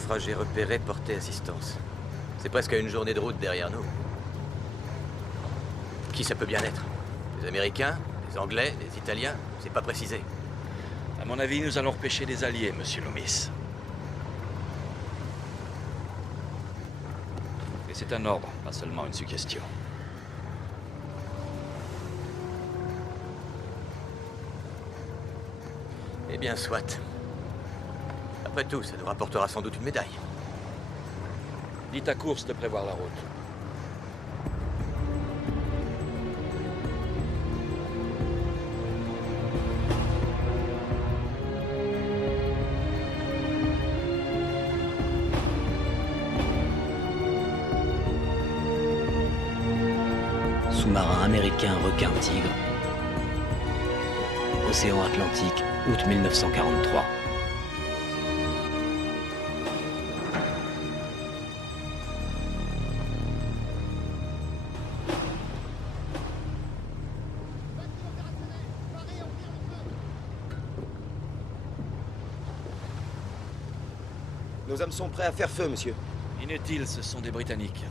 naufragés repérés portaient assistance. C'est presque à une journée de route derrière nous. Qui ça peut bien être? Les Américains? Les Anglais? Les Italiens? C'est pas précisé. À mon avis, nous allons repêcher des alliés, monsieur Loomis. Et c'est un ordre, pas seulement une suggestion. Eh bien, soit. Après tout, ça nous rapportera sans doute une médaille. Dis ta course de prévoir la route. Sous-marin américain Requin-Tigre. Océan Atlantique, août 1943. Nos hommes sont prêts à faire feu, monsieur. Inutile, ce sont des Britanniques.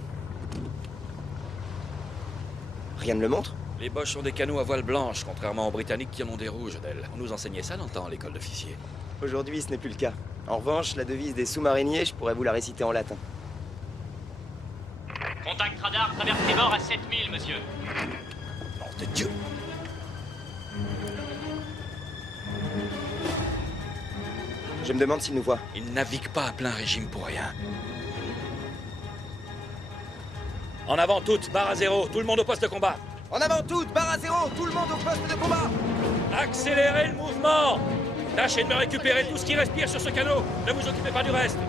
Rien ne le montre? Les Boches ont des canots à voile blanche, contrairement aux Britanniques qui en ont des rouges, d'elle. On nous enseignait ça longtemps à l'école d'officiers. Aujourd'hui, ce n'est plus le cas. En revanche, la devise des sous-mariniers, je pourrais vous la réciter en latin. Contact radar, traversée bord à 7000, monsieur. Nom de Dieu! Je me demande s'ils nous voient. Ils naviguent pas à plein régime pour rien. En avant toutes, barre à zéro, tout le monde au poste de combat. En avant toutes, barre à zéro, tout le monde au poste de combat! Accélérez le mouvement! Tâchez de me récupérer tout ce qui respire sur ce canot. Ne vous occupez pas du reste.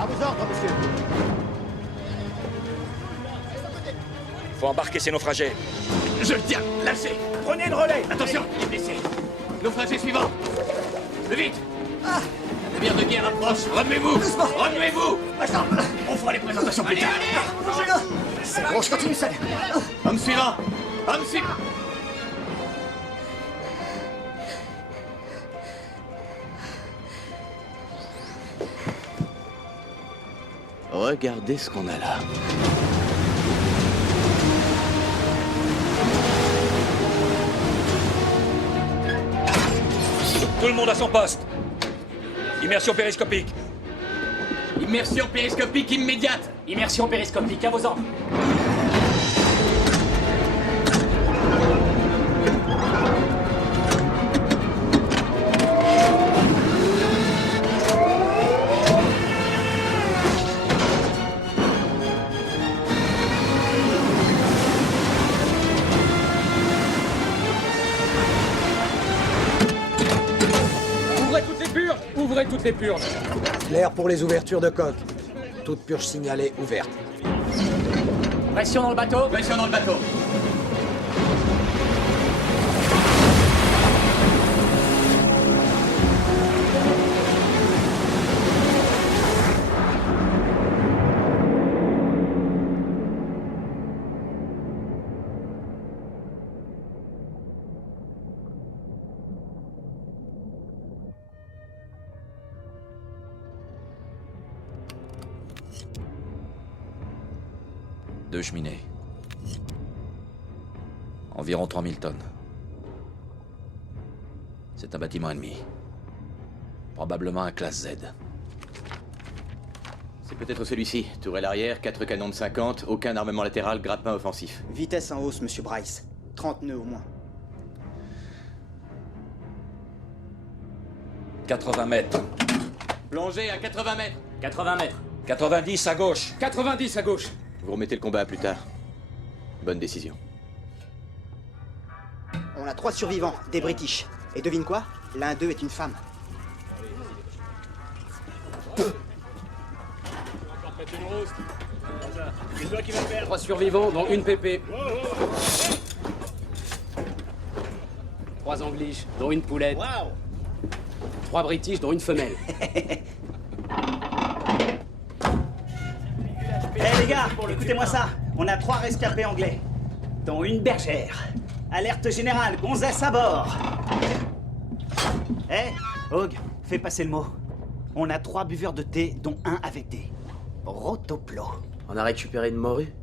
À vos ordres, monsieur. Faut embarquer ces naufragés. Je le tiens, lâchez. Prenez le relais. Attention, il est blessé. Naufragé suivant. Plus vite. Le navire de guerre approche. Remuez-vous. Remuez-vous. On fera les présentations plus tard. C'est bon, je continue seul. Homme suivant. Homme suivant. Regardez ce qu'on a là. Tout le monde à son poste. Immersion périscopique. Immersion périscopique immédiate. Immersion périscopique, à vos ordres. Ouvrez toutes les purges. Clair pour les ouvertures de coque. Toute purge signalée ouverte. Pression dans le bateau. Pression dans le bateau. Deux cheminées. Environ 3000 tonnes. C'est un bâtiment ennemi. Probablement un classe Z. C'est peut-être celui-ci. Tourelle arrière, 4 canons de 50, aucun armement latéral, grappin offensif. Vitesse en hausse, monsieur Bryce. 30 nœuds au moins. 80 mètres. Plongée à 80 mètres. 80 mètres. 90 à gauche. 90 à gauche. Vous remettez le combat à plus tard. Bonne décision. On a 3 survivants, des British. Et devine quoi? L'un d'eux est une femme. Trois survivants, dont une pépé. 3 angliches, dont une poulette. 3 british, dont une femelle. Eh les gars, écoutez-moi ça. On a 3 rescapés anglais, dont une bergère. Alerte générale, gonzesse à bord. Eh, Hogg, fais passer le mot. On a 3 buveurs de thé, dont un avec des rotoplo. On a récupéré une morue.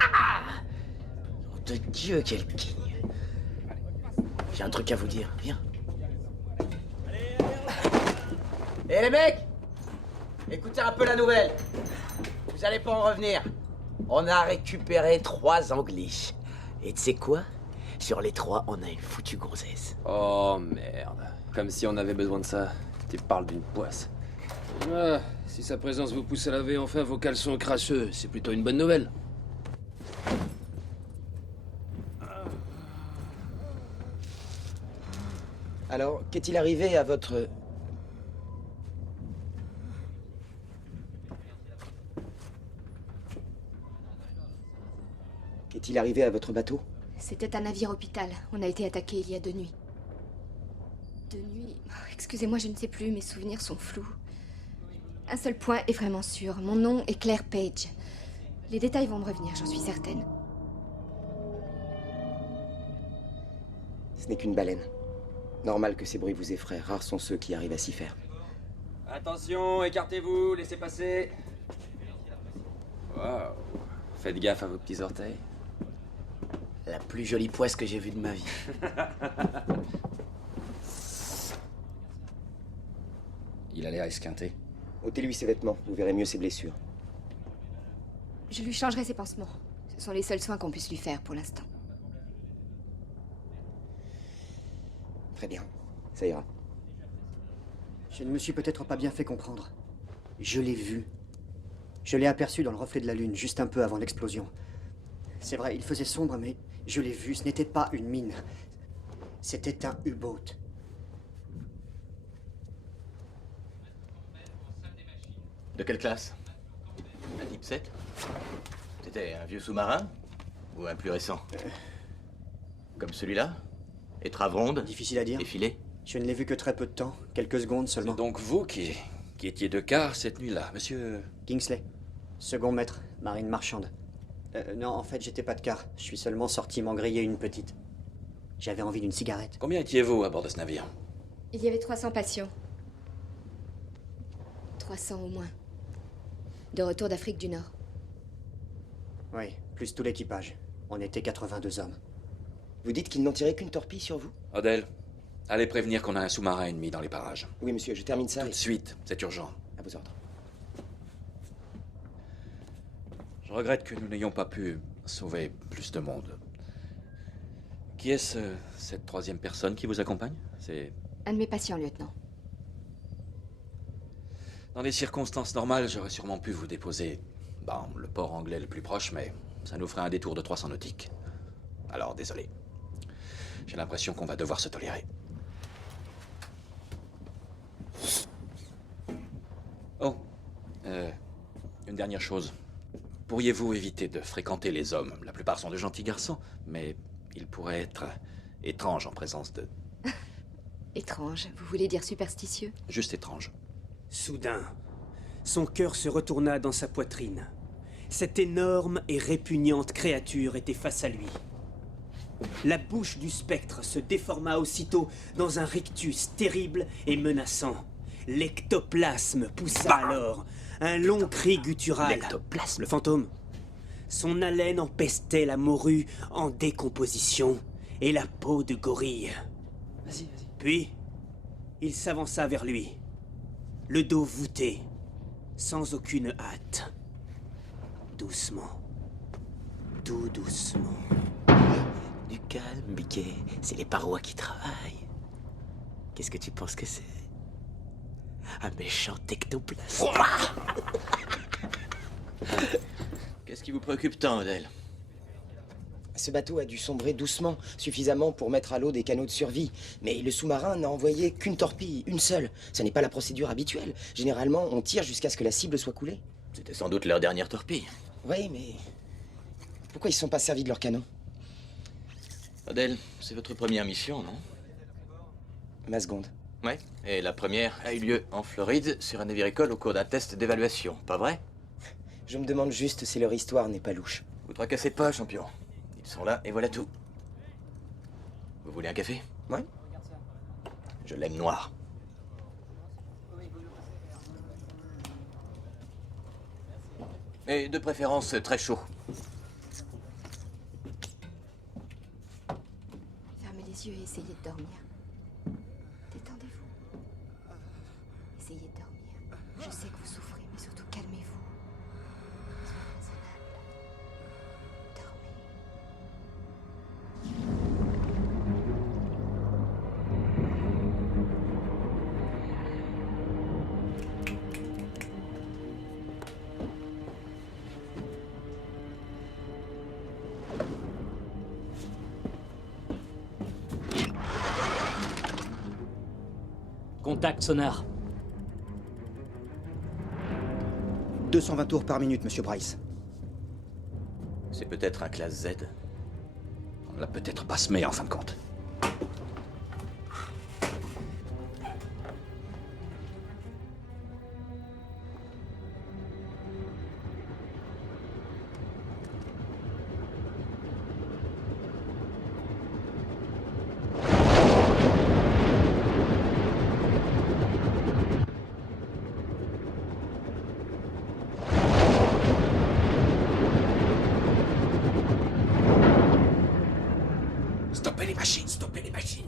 Ah! Nom de Dieu, quel king. J'ai un truc à vous dire, viens. Hé les mecs! Écoutez un peu la nouvelle. Vous allez pas en revenir. On a récupéré 3 Anglish. Et tu sais quoi? Sur les 3, on a une foutue grossesse. Oh merde. Comme si on avait besoin de ça. Tu parles d'une poisse. Ah, si sa présence vous pousse à laver enfin vos caleçons crasseux, c'est plutôt une bonne nouvelle. Alors, qu'est-il arrivé à votre... Qu'est-il arrivé à votre bateau? C'était un navire hôpital. On a été attaqué il y a 2 nuits. 2 nuits... Oh, excusez-moi, je ne sais plus, mes souvenirs sont flous. Un seul point est vraiment sûr. Mon nom est Claire Page. Les détails vont me revenir, j'en suis certaine. Ce n'est qu'une baleine. Normal que ces bruits vous effraient. Rares sont ceux qui arrivent à s'y faire. Attention, écartez-vous, laissez passer. Waouh. Faites gaffe à vos petits orteils. La plus jolie poisse que j'ai vue de ma vie. Il a l'air esquinté. Ôtez-lui ses vêtements, vous verrez mieux ses blessures. Je lui changerai ses pansements. Ce sont les seuls soins qu'on puisse lui faire pour l'instant. Très bien, ça ira. Je ne me suis peut-être pas bien fait comprendre. Je l'ai vu. Je l'ai aperçu dans le reflet de la lune, juste un peu avant l'explosion. C'est vrai, il faisait sombre, mais je l'ai vu. Ce n'était pas une mine. C'était un U-boat. De quelle classe? Un Type 7? C'était un vieux sous-marin? Ou un plus récent? Comme celui-là? Étrave ronde? Difficile à dire. Effilé? Je ne l'ai vu que très peu de temps, quelques secondes seulement. Donc vous qui étiez de quart cette nuit-là, monsieur... Kingsley, second maître, marine marchande. Non, en fait, j'étais pas de quart. Je suis seulement sorti m'en griller une petite. J'avais envie d'une cigarette. Combien étiez-vous à bord de ce navire? Il y avait 300 patients. 300 au moins. De retour d'Afrique du Nord. Oui, plus tout l'équipage. On était 82 hommes. Vous dites qu'ils n'ont tiré qu'une torpille sur vous? Odell, allez prévenir qu'on a un sous-marin ennemi dans les parages. Oui, monsieur, je termine ça. Tout de suite, c'est urgent. À vos ordres. Je regrette que nous n'ayons pas pu sauver plus de monde. Qui est-ce, cette 3e personne qui vous accompagne? C'est... Un de mes patients, lieutenant. Dans des circonstances normales, j'aurais sûrement pu vous déposer dans le port anglais le plus proche, mais ça nous ferait un détour de 300 nautiques. Alors, désolé. J'ai l'impression qu'on va devoir se tolérer. Oh, une dernière chose. Pourriez-vous éviter de fréquenter les hommes? La plupart sont de gentils garçons, mais ils pourraient être étranges en présence de... Étrange, vous voulez dire superstitieux? Juste étranges. Soudain, son cœur se retourna dans sa poitrine. Cette énorme et répugnante créature était face à lui. La bouche du spectre se déforma aussitôt dans un rictus terrible et menaçant. L'ectoplasme poussa alors un long cri guttural. L'ectoplasme? Le fantôme. Son haleine empestait la morue en décomposition et la peau de gorille. Vas-y. Puis, il s'avança vers lui, le dos voûté, sans aucune hâte. Doucement. Tout doucement. Du calme, Mickey. C'est les parois qui travaillent. Qu'est-ce que tu penses que c'est? Un méchant ectoplasme. Qu'est-ce qui vous préoccupe tant, Odell? Ce bateau a dû sombrer doucement, suffisamment pour mettre à l'eau des canaux de survie. Mais le sous-marin n'a envoyé qu'une torpille, une seule. Ce n'est pas la procédure habituelle. Généralement, on tire jusqu'à ce que la cible soit coulée. C'était sans doute leur dernière torpille. Oui, mais... pourquoi ils ne se sont pas servis de leur canon? Odell, c'est votre première mission, non? Ma seconde. Ouais. Et la première a eu lieu en Floride, sur un navire école au cours d'un test d'évaluation, pas vrai? Je me demande juste si leur histoire n'est pas louche. Vous tracassez pas, champion. Ils sont là et voilà tout. Vous voulez un café? Ouais. Je l'aime noir. Et de préférence très chaud. Fermez les yeux et essayez de dormir. Détendez-vous. Essayez de dormir. Je sais que vous souffrez, mais surtout calmez-vous. Soyez raisonnable. Dormez. Contact sonar. 220 tours par minute, monsieur Bryce. C'est peut-être un classe Z. On l'a peut-être pas semé en fin de compte. Stoppez les machines, stoppez les machines.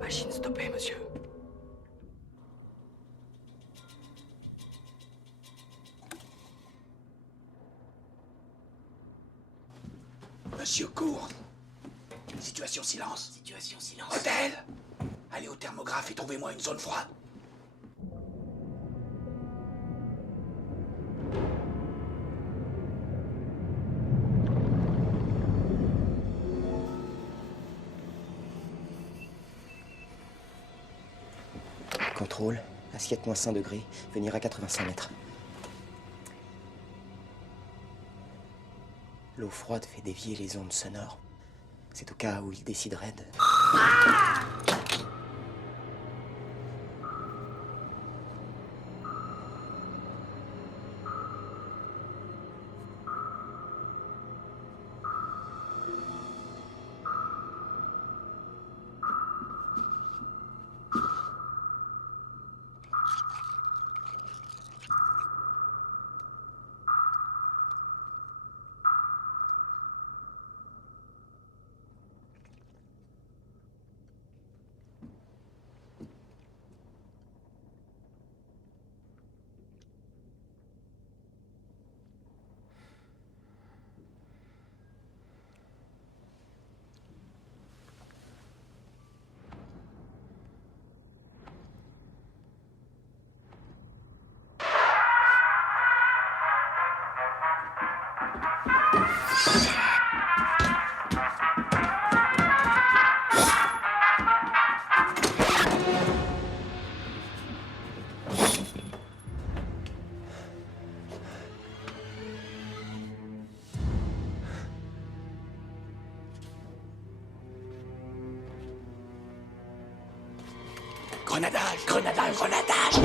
Machine stoppée, monsieur. Monsieur court. Situation silence. Situation silence. Hôtel. Allez au thermographe et trouvez-moi une zone froide. Contrôle, assiette moins 100 degrés, venir à 85 mètres. L'eau froide fait dévier les ondes sonores. C'est au cas où il déciderait de... Grenadage, grenadage, grenadage.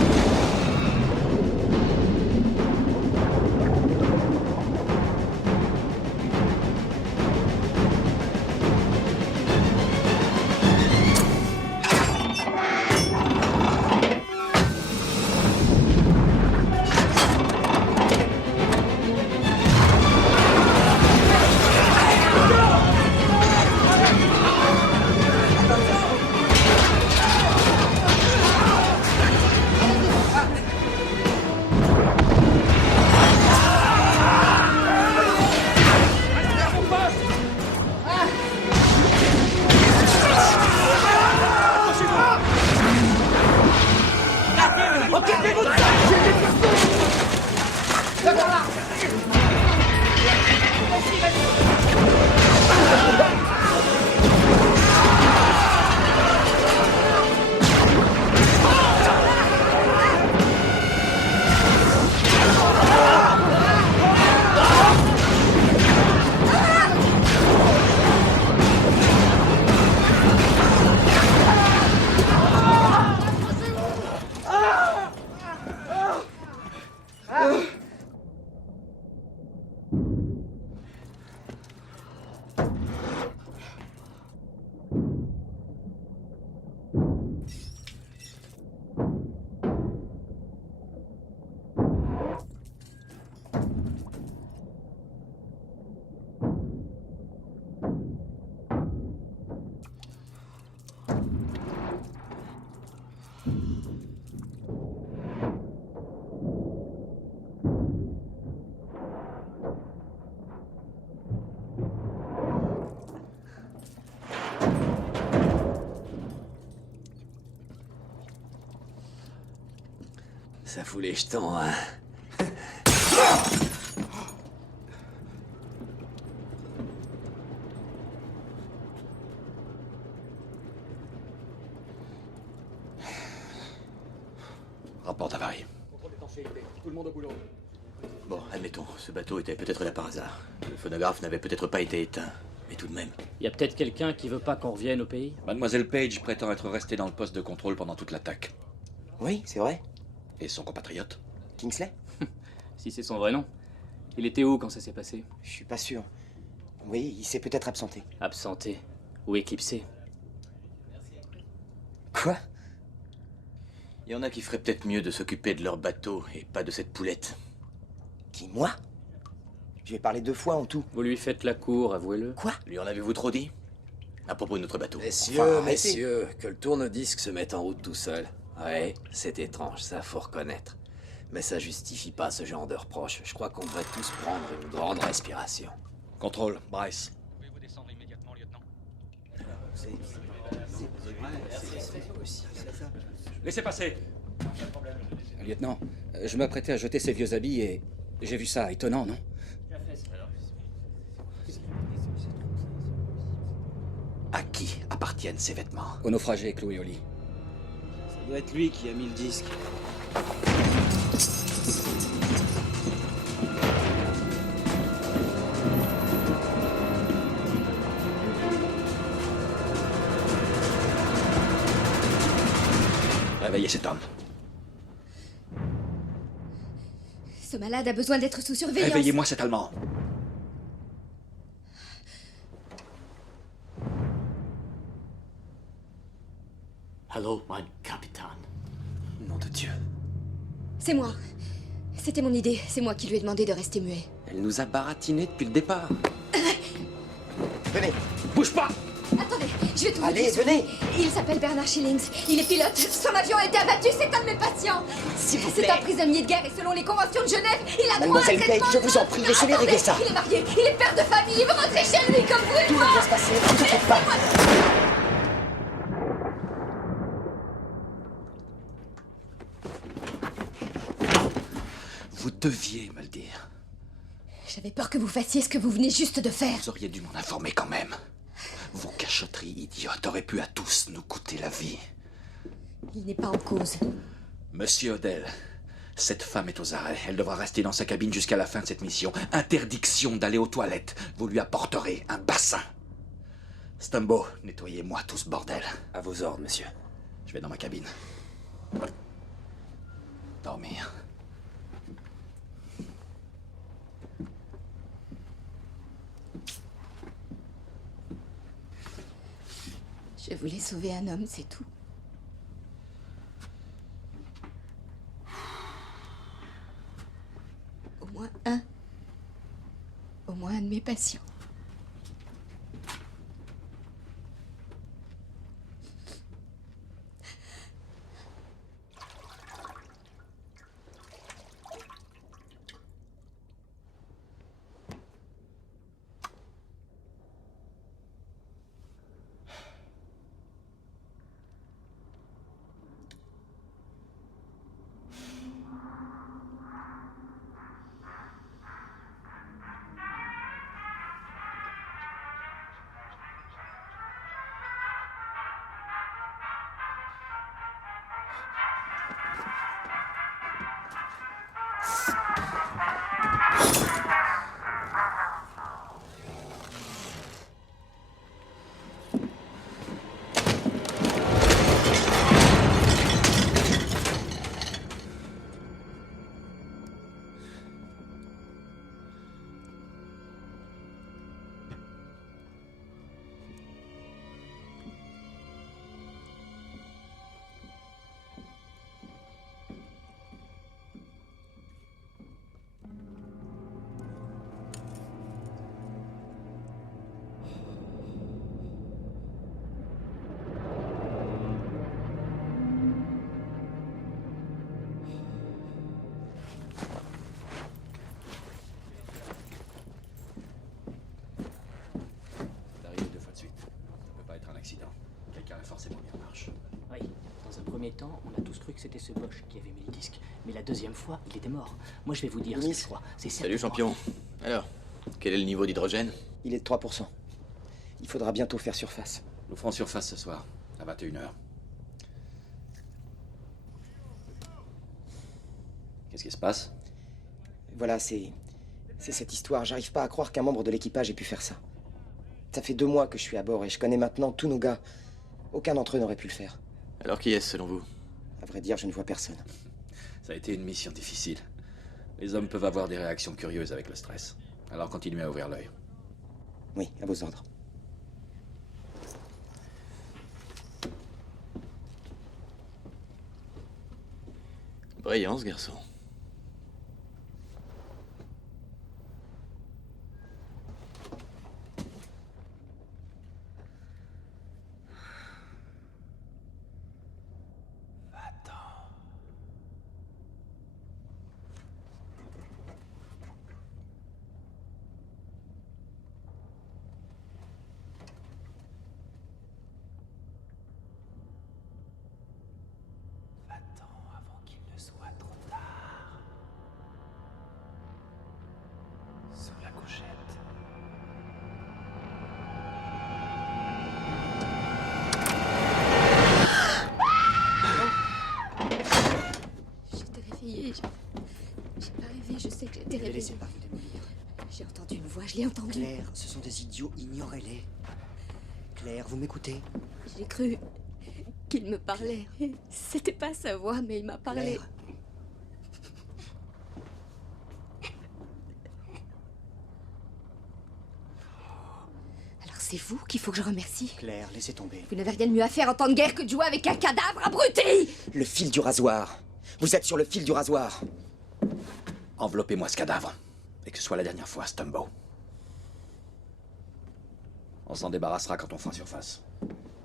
Ça fout les jetons, hein. Rapport d'avarie. Tout le monde au boulot. Bon, admettons, ce bateau était peut-être là par hasard. Le phonographe n'avait peut-être pas été éteint. Mais tout de même. Il y a peut-être quelqu'un qui veut pas qu'on revienne au pays? Mademoiselle Page prétend être restée dans le poste de contrôle pendant toute l'attaque. Oui, c'est vrai. Et son compatriote? Kingsley? Si c'est son vrai nom. Il était où quand ça s'est passé? Je suis pas sûr. Oui, il s'est peut-être absenté. Absenté. Ou éclipsé. Quoi? Il y en a qui feraient peut-être mieux de s'occuper de leur bateau et pas de cette poulette. Qui, moi? Je vais parler 2 fois en tout. Vous lui faites la cour, avouez-le. Quoi? Lui en avez-vous trop dit? À propos de notre bateau. Messieurs, Enfin, arrêtez. messieurs, que le tourne-disque se mette en route tout seul. Ouais, c'est étrange, ça faut reconnaître. Mais ça justifie pas ce genre de reproche. Je crois qu'on devrait tous prendre une grande respiration. Contrôle, Bryce. Pouvez-vous descendre immédiatement, lieutenant? Laissez passer. Lieutenant, je m'apprêtais à jeter ces vieux habits et j'ai vu ça. Étonnant, non? À qui appartiennent ces vêtements? Au naufragé cloué au lit. Ça doit être lui qui a mis le disque. Réveillez cet homme. Ce malade a besoin d'être sous surveillance. Réveillez-moi cet Allemand. Hallo, mein Capitaine. Nom de Dieu. C'est moi. C'était mon idée. C'est moi qui lui ai demandé de rester muet. Elle nous a baratinés depuis le départ. Venez. Bouge pas! Attendez, je vais tout vous Allez, dire sur venez. lui. Il s'appelle Bernard Schillings. Il est pilote. Son avion a été abattu. C'est un de mes patients. S'il vous C'est plaît. un prisonnier de guerre et selon les conventions de Genève, il a droit à un Mademoiselle traitement Page, je vous en prie, laissez-les Attendez, régler ça. Il est marié, il est père de famille, il veut rentrer chez lui comme vous et Tout va moi. bien se passer, ne vous inquiétez pas. Vous deviez me le dire. J'avais peur que vous fassiez ce que vous venez juste de faire. Vous auriez dû m'en informer quand même. Vos cachotteries idiotes auraient pu à tous nous coûter la vie. Il n'est pas en cause. Monsieur Odell, cette femme est aux arrêts. Elle devra rester dans sa cabine jusqu'à la fin de cette mission. Interdiction d'aller aux toilettes. Vous lui apporterez un bassin. Stumbo, nettoyez-moi tout ce bordel. À vos ordres, monsieur. Je vais dans ma cabine. Dormir. Je voulais sauver un homme, c'est tout. Au moins un. Au moins un de mes patients. premier temps, on a tous cru que c'était ce Bosch qui avait mis le disque. Mais la deuxième fois, il était mort. Moi, je vais vous dire ce que je crois. C'est Salut, champion. Alors, quel est le niveau d'hydrogène? Il est de 3%. Il faudra bientôt faire surface. Nous ferons surface ce soir, à 21h. Qu'est-ce qui se passe? Voilà, c'est cette histoire. J'arrive pas à croire qu'un membre de l'équipage ait pu faire ça. Ça fait 2 mois que je suis à bord et je connais maintenant tous nos gars. Aucun d'entre eux n'aurait pu le faire. Alors qui est-ce, selon vous? À vrai dire, je ne vois personne. Ça a été une mission difficile. Les hommes peuvent avoir des réactions curieuses avec le stress. Alors continuez à ouvrir l'œil. Oui, à vos ordres. Brillant, ce garçon. Je l'ai entendu. Claire, ce sont des idiots, ignorez-les. Claire, vous m'écoutez? J'ai cru qu'il me parlait. C'était pas sa voix, mais il m'a parlé. Claire. Alors c'est vous qu'il faut que je remercie? Claire, laissez tomber. Vous n'avez rien de mieux à faire en temps de guerre que de jouer avec un cadavre abruti! Le fil du rasoir. Vous êtes sur le fil du rasoir. Enveloppez-moi ce cadavre. Et que ce soit la dernière fois, Stumbo. On s'en débarrassera quand on fera surface.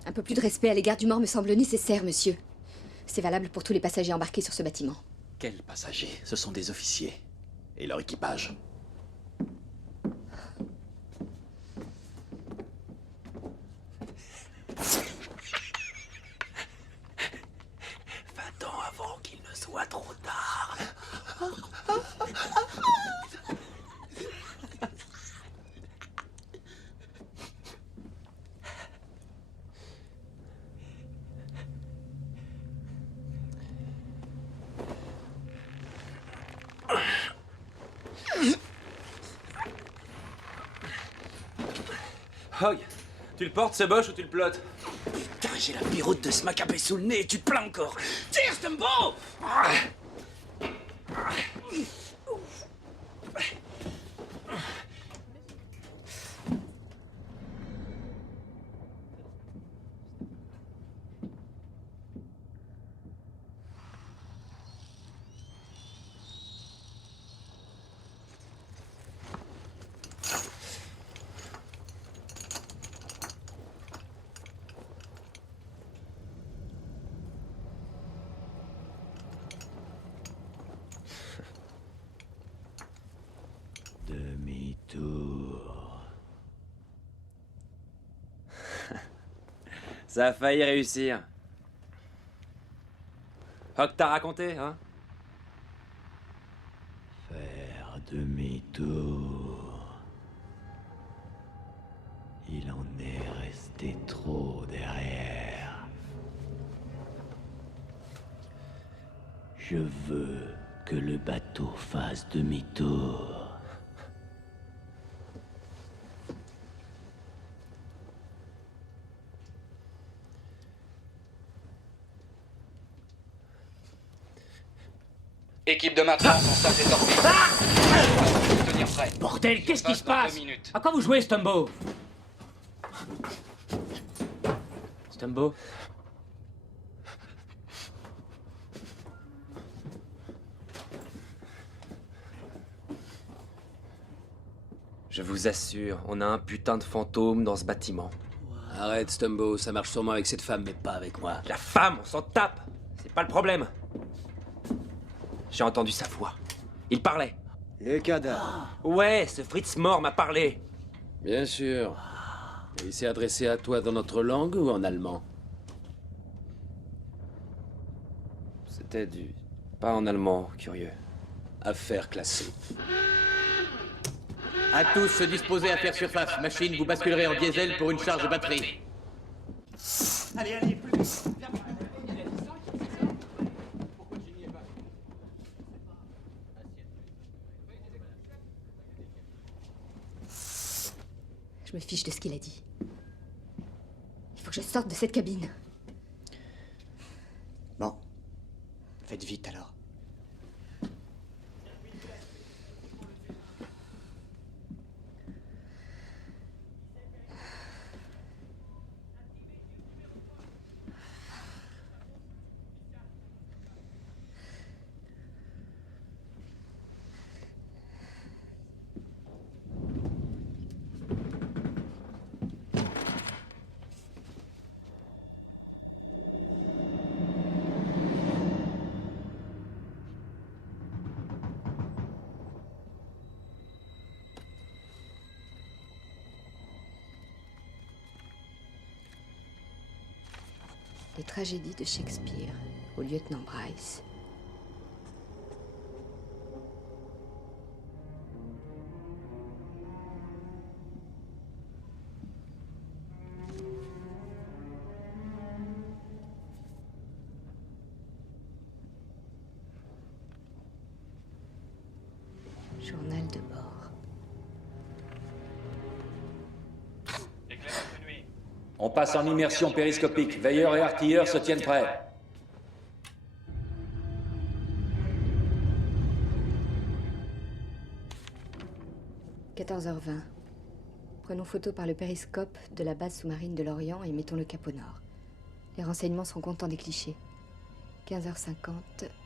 Un peu plus de respect à l'égard du mort me semble nécessaire, monsieur. C'est valable pour tous les passagers embarqués sur ce bâtiment. Quels passagers? Ce sont des officiers. Et leur équipage. Va-t'en avant qu'il ne soit trop tard. Hog, tu le portes ce Bosch ou tu le plottes? Putain, j'ai la piroute de se macaper sous le nez et tu te plains encore. Tire, Stumbo! Demi-tour. Ça a failli réussir. Hog t'a raconté, hein? Faire demi-tour. Il en est resté trop derrière. Je veux que le bateau fasse demi-tour. Équipe de maintenance, on sort des torpilles. Tenir prêt. Bordel, qu'est-ce qui se Dans passe? 2 minutes. À quoi vous jouez, Stumbo? Stumbo? Je vous assure, on a un putain de fantôme dans ce bâtiment. Arrête, Stumbo, ça marche sûrement avec cette femme, mais pas avec moi. La femme, on s'en tape. C'est pas le problème. J'ai entendu sa voix. Il parlait. Le cadavre. Ouais, ce Fritz mort m'a parlé. Bien sûr. Et il s'est adressé à toi dans notre langue ou en allemand? C'était du... pas en allemand, curieux. Affaire classée. À tous se disposer à faire surface. Machine, vous basculerez en diesel pour une charge de batterie. Allez, allez, plus vite. Je me fiche de ce qu'il a dit. Il faut que je sorte de cette cabine. Bon. Faites vite alors. Les tragédies de Shakespeare au lieutenant Bryce. Journal de bord. On passe en immersion périscopique. Veilleurs et artilleurs se tiennent prêts. « 14h20. Prenons photo par le périscope de la base sous-marine de l'Orient et mettons le cap au nord. Les renseignements sont contents des clichés. 15h50.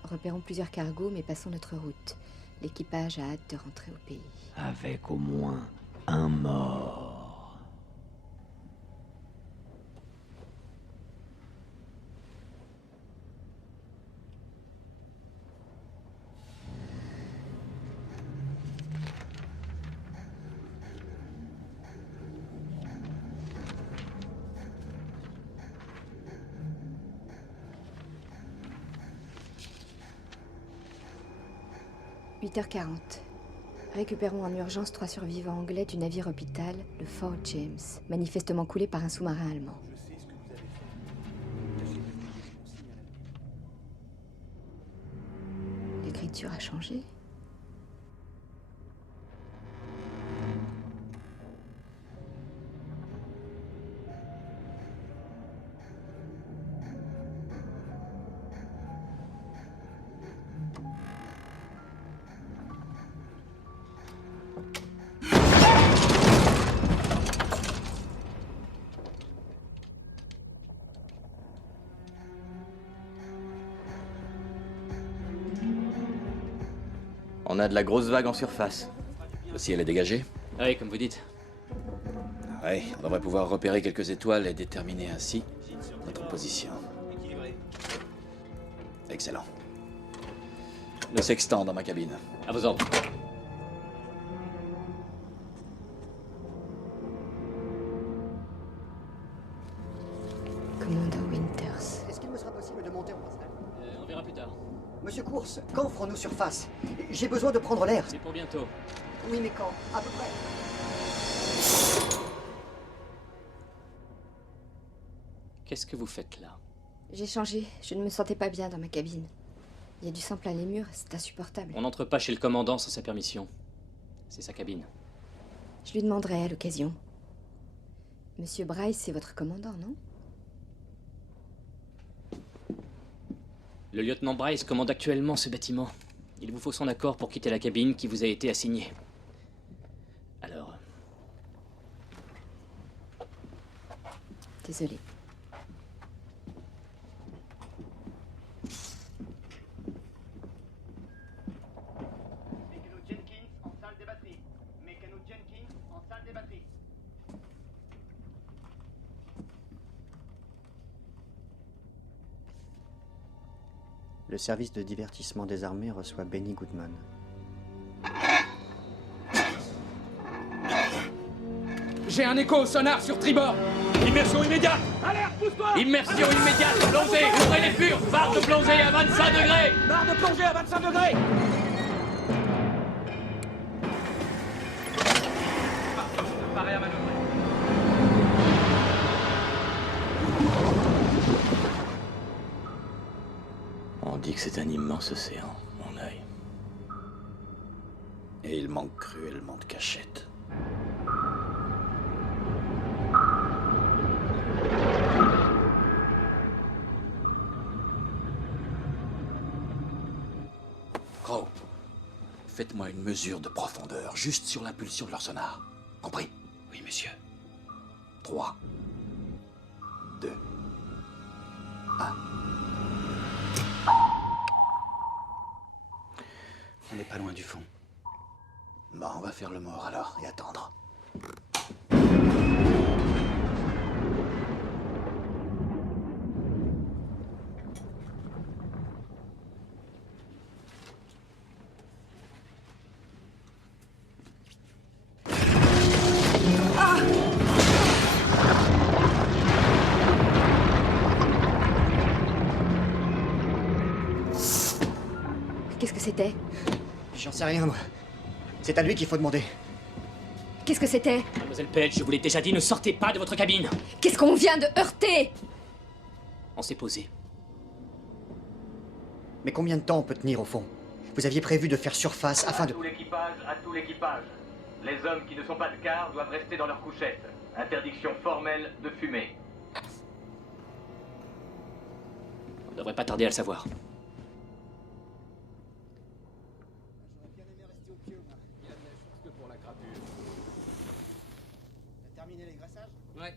Repérons plusieurs cargos mais passons notre route. L'équipage a hâte de rentrer au pays. Avec au moins un mort. « 8h40. Récupérons en urgence 3 survivants anglais du navire hôpital, le Fort James, manifestement coulé par un sous-marin allemand. L'écriture a changé. On a de la grosse vague en surface. Le ciel est dégagé? Oui, comme vous dites. Oui, on devrait pouvoir repérer quelques étoiles et déterminer ainsi notre position. Excellent. Le sextant dans ma cabine. À vos ordres. Commandant Winters. Est-ce qu'il me sera possible de monter en passerelle? On verra plus tard. Monsieur Course, quand ferons-nous surface? J'ai besoin de prendre l'air. C'est pour bientôt. Oui, mais quand? À peu près. Qu'est-ce que vous faites là? J'ai changé. Je ne me sentais pas bien dans ma cabine. Il y a du sang plein les murs, c'est insupportable. On n'entre pas chez le commandant sans sa permission. C'est sa cabine. Je lui demanderai à l'occasion. Monsieur Bryce, c'est votre commandant, non? Le lieutenant Bryce commande actuellement ce bâtiment. Il vous faut son accord pour quitter la cabine qui vous a été assignée. Alors... Désolé. Mécano Jenkins en salle des batteries. Mécano Jenkins en salle des batteries. Le service de divertissement des armées reçoit Benny Goodman. J'ai un écho au sonar sur tribord. Immersion immédiate. Alerte, pousse-toi. Immersion immédiate. Plongez, ouvrez les furs. Barre de plongée à 25 degrés. Barre de plongée à 25 degrés. Paré à manœuvrer. On dit que c'est un immense océan, mon œil. Et il manque cruellement de cachette. Crow, faites-moi une mesure de profondeur, juste sur l'impulsion de leur sonar. Compris? Oui, monsieur. 3, 2, 1. On n'est pas loin du fond. Bon, on va faire le mort alors, et attendre. Qu'est-ce que c'était? J'en sais rien, moi. C'est à lui qu'il faut demander. Qu'est-ce que c'était? Mademoiselle Page, je vous l'ai déjà dit, ne sortez pas de votre cabine. Qu'est-ce qu'on vient de heurter? On s'est posé. Mais combien de temps on peut tenir au fond? Vous aviez prévu de faire surface afin de... À tout l'équipage. Les hommes qui ne sont pas de quart doivent rester dans leur couchette. Interdiction formelle de fumer. On ne devrait pas tarder à le savoir. Terminé les graissages? Ouais.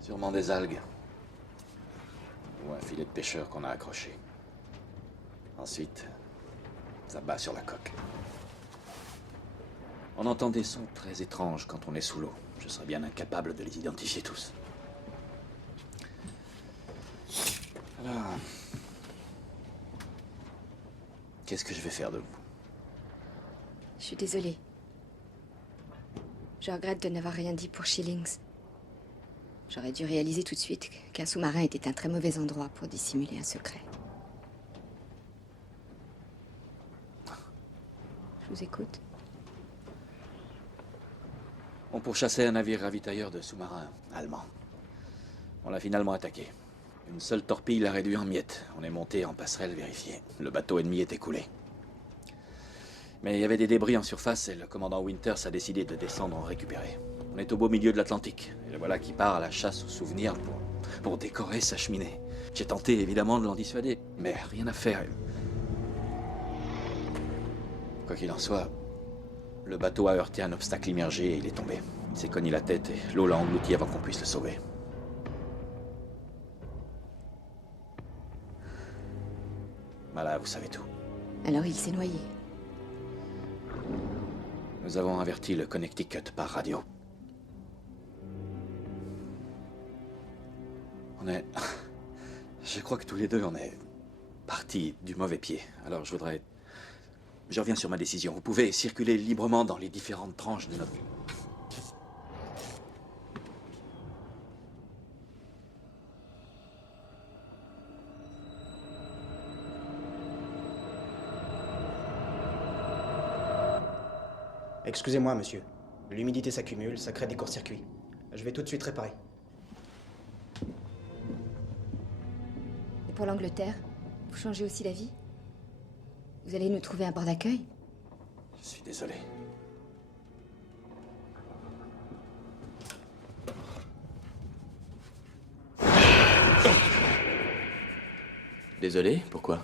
Sûrement des algues. Ou un filet de pêcheur qu'on a accroché. Ensuite, ça bat sur la coque. On entend des sons très étranges quand on est sous l'eau. Je serais bien incapable de les identifier tous. Alors... qu'est-ce que je vais faire de vous? Je suis désolée. Je regrette de n'avoir rien dit pour Shillings. J'aurais dû réaliser tout de suite qu'un sous-marin était un très mauvais endroit pour dissimuler un secret. Je vous écoute. On pourchassait un navire ravitailleur de sous-marins allemands. On l'a finalement attaqué. Une seule torpille l'a réduit en miettes. On est monté en passerelle vérifiée. Le bateau ennemi était coulé. Mais il y avait des débris en surface et le commandant Winters a décidé de descendre en récupérer. On est au beau milieu de l'Atlantique. Et le voilà qui part à la chasse aux souvenirs pour décorer sa cheminée. J'ai tenté évidemment de l'en dissuader, mais rien à faire. Quoi qu'il en soit, le bateau a heurté un obstacle immergé et il est tombé. Il s'est cogné la tête et l'eau l'a englouti avant qu'on puisse le sauver. Voilà, vous savez tout. Alors il s'est noyé. Nous avons averti le Connecticut par radio. On est... Je crois que tous les deux, on est partis du mauvais pied. Alors je voudrais... Je reviens sur ma décision. Vous pouvez circuler librement dans les différentes tranches de notre... Excusez-moi, monsieur. L'humidité s'accumule, ça crée des courts-circuits. Je vais tout de suite réparer. Et pour l'Angleterre, vous changez aussi la vie? Vous allez nous trouver un port d'accueil? Je suis désolé. Désolé, pourquoi?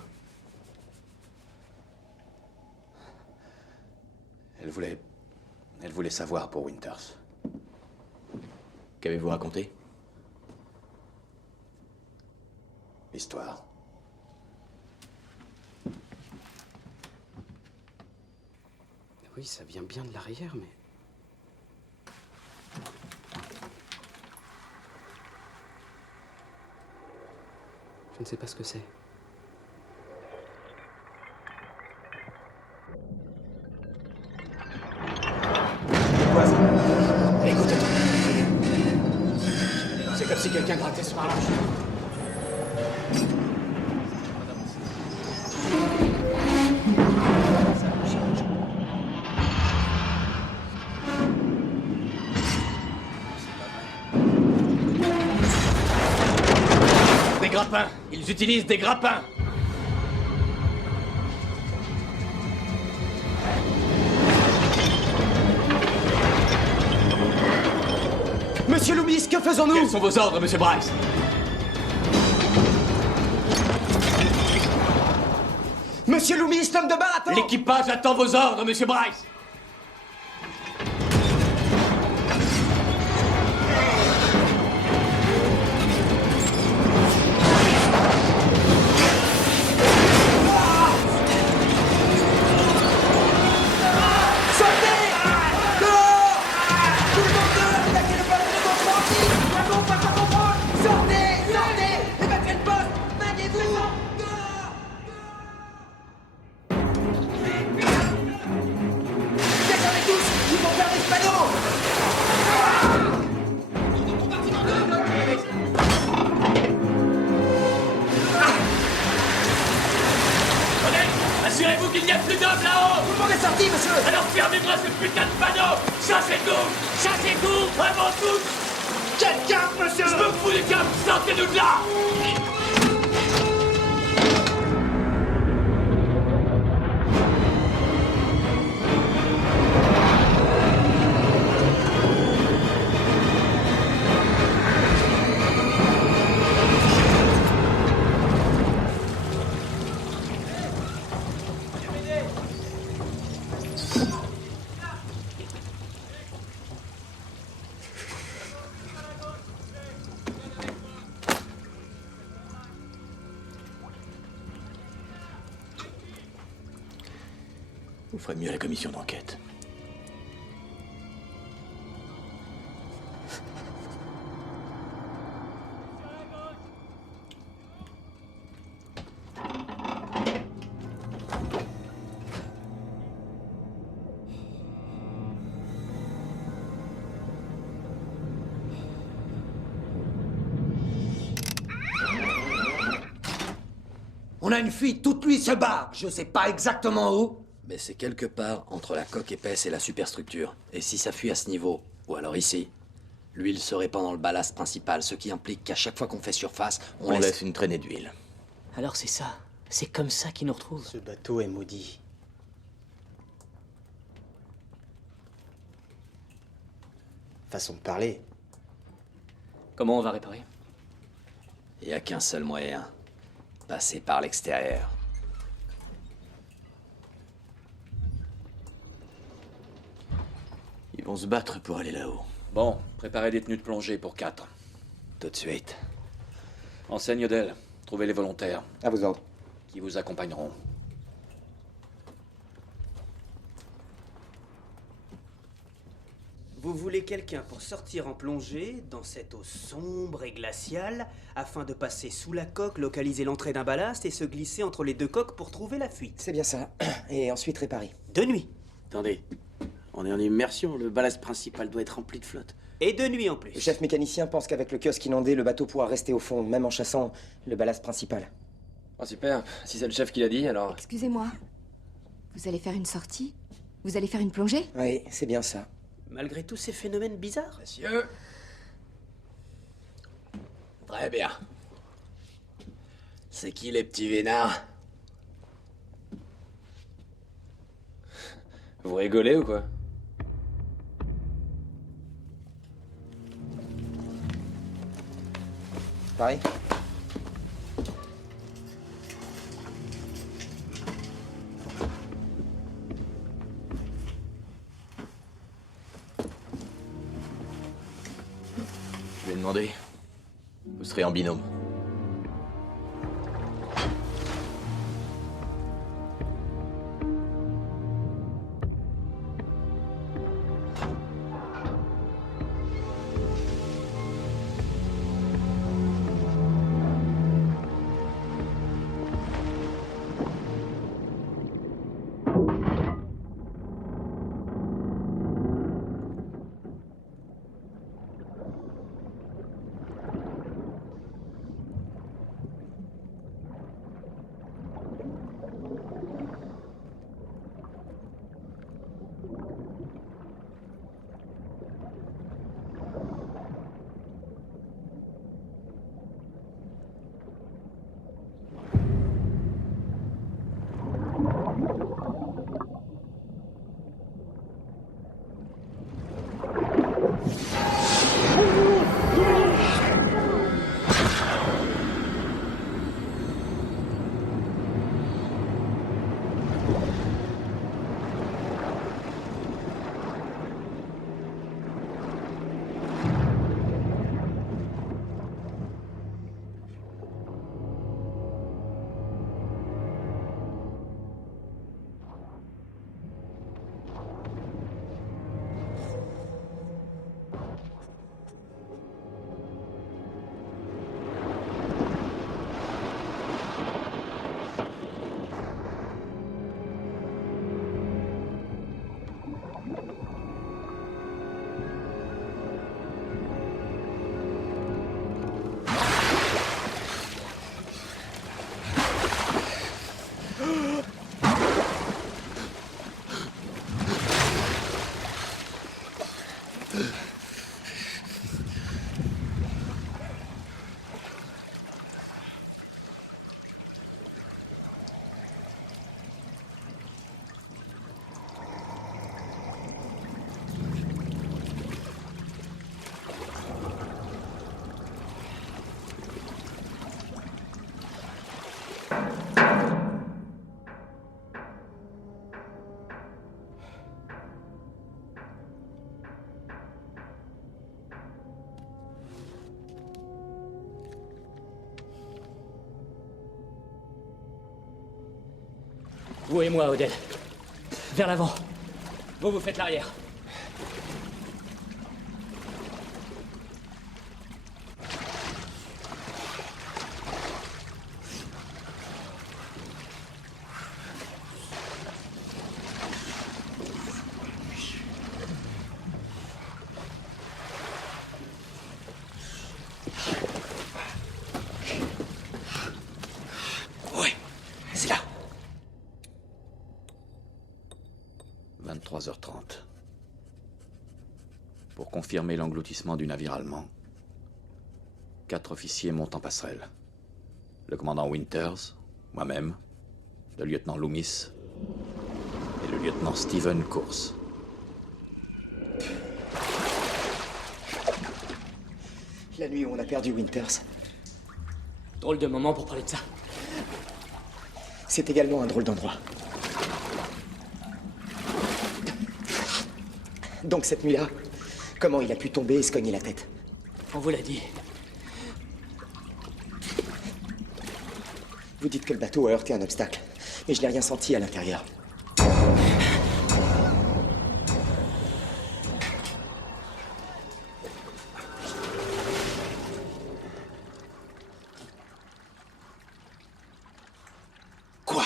Elle voulait savoir pour Winters. Qu'avez-vous raconté? L'histoire. Oui, ça vient bien de l'arrière, mais... Je ne sais pas ce que c'est. Écoute, attends. C'est comme si quelqu'un grattait sur un large. Des grappins! Ils utilisent des grappins! Monsieur Loomis, que faisons-nous? Quels sont vos ordres, Monsieur Bryce? Monsieur Loomis, l'homme de barre attend! L'équipage attend vos ordres, Monsieur Bryce! Assurez-vous qu'il n'y a plus d'hommes là-haut! Tout le monde est sorti, monsieur! Alors fermez-moi ce putain de panneau! Chassez tout! Chassez tout! Vraiment tout! Quel cap, monsieur! Je me fous du cap! Sortez-nous de là! Vous ferez mieux à la commission d'enquête. On a une fuite, toute nuit se barre. Je sais pas exactement où. Mais c'est quelque part entre la coque épaisse et la superstructure. Et si ça fuit à ce niveau, ou alors ici, l'huile se répand dans le ballast principal, ce qui implique qu'à chaque fois qu'on fait surface, On laisse une traînée d'huile. Alors c'est ça. C'est comme ça qu'ils nous retrouvent. Ce bateau est maudit. Façon de parler. Comment on va réparer? Il n'y a qu'un seul moyen. Passer par l'extérieur. Ils vont se battre pour aller là-haut. Bon, préparez des tenues de plongée pour 4. Tout de suite. Enseigne d'elle. Trouvez les volontaires. À vos ordres. Qui vous accompagneront. Vous voulez quelqu'un pour sortir en plongée dans cette eau sombre et glaciale afin de passer sous la coque, localiser l'entrée d'un ballast et se glisser entre les deux coques pour trouver la fuite. C'est bien ça. Et ensuite réparer. De nuit. Attendez, on est en immersion, le ballast principal doit être rempli de flotte. Et de nuit en plus. Le chef mécanicien pense qu'avec le kiosque inondé, le bateau pourra rester au fond, même en chassant le ballast principal. Oh super, si c'est le chef qui l'a dit, alors... Excusez-moi. Vous allez faire une sortie? Vous allez faire une plongée? Oui, c'est bien ça. Malgré tous ces phénomènes bizarres. Messieurs. Très bien. C'est qui les petits vénards? Vous rigolez ou quoi? Pareil. demandé. Vous serez en binôme. Vous et moi, Odell. Vers l'avant. Vous faites l'arrière. Oui, c'est là. 23h30. Pour confirmer l'engloutissement du navire allemand, 4 officiers montent en passerelle. Le commandant Winters, moi-même, le lieutenant Loomis et le lieutenant Stephen Course. La nuit où on a perdu Winters. Drôle de moment pour parler de ça. C'est également un drôle d'endroit. Donc cette nuit-là, comment il a pu tomber et se cogner la tête? On vous l'a dit. Vous dites que le bateau a heurté un obstacle, mais je n'ai rien senti à l'intérieur. Quoi?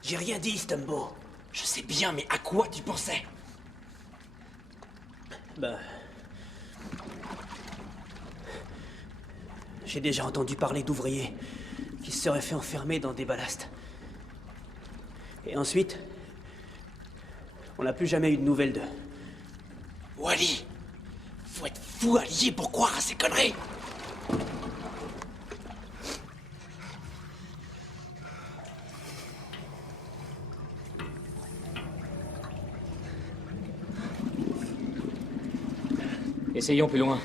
J'ai rien dit, Stumbo. Je sais bien, mais à quoi tu pensais? Bah... J'ai déjà entendu parler d'ouvriers qui se seraient fait enfermer dans des ballastes. Et ensuite, on n'a plus jamais eu de nouvelles d'eux. Wally, faut être fou allié pour croire à ces conneries. Essayons plus loin.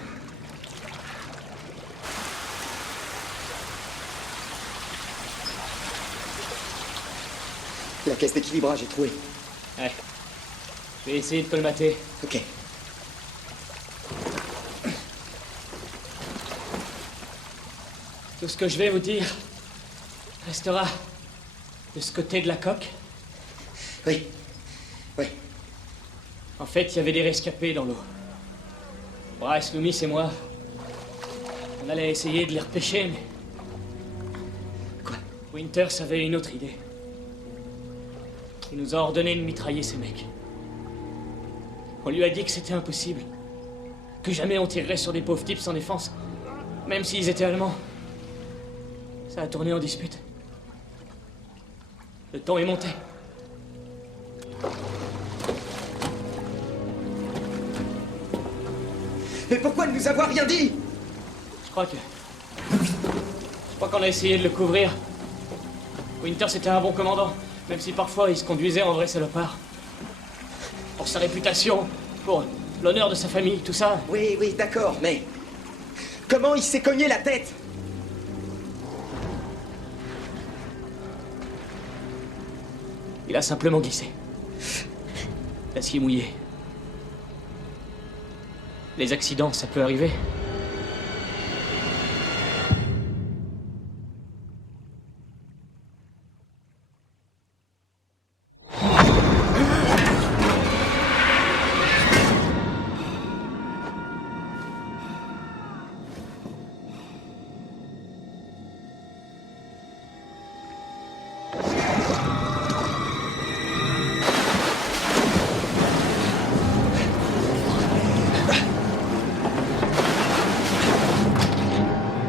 La caisse d'équilibrage est trouée. Ouais. Je vais essayer de colmater. Ok. Tout ce que je vais vous dire restera de ce côté de la coque. Oui. Oui. En fait, il y avait des rescapés dans l'eau. Bryce, Loomis et moi, on allait essayer de les repêcher, mais... Quoi? Winters avait une autre idée. Il nous a ordonné de mitrailler ces mecs. On lui a dit que c'était impossible. Que jamais on tirerait sur des pauvres types sans défense. Même s'ils étaient allemands. Ça a tourné en dispute. Le ton est monté. Mais pourquoi ne nous avoir rien dit? Je crois qu'on a essayé de le couvrir. Winters était un bon commandant, même si parfois il se conduisait en vrai salopard. Pour sa réputation, pour l'honneur de sa famille, tout ça. Oui, oui, d'accord, mais... Comment il s'est cogné la tête? Il a simplement glissé. L'acier mouillé. Les accidents, ça peut arriver.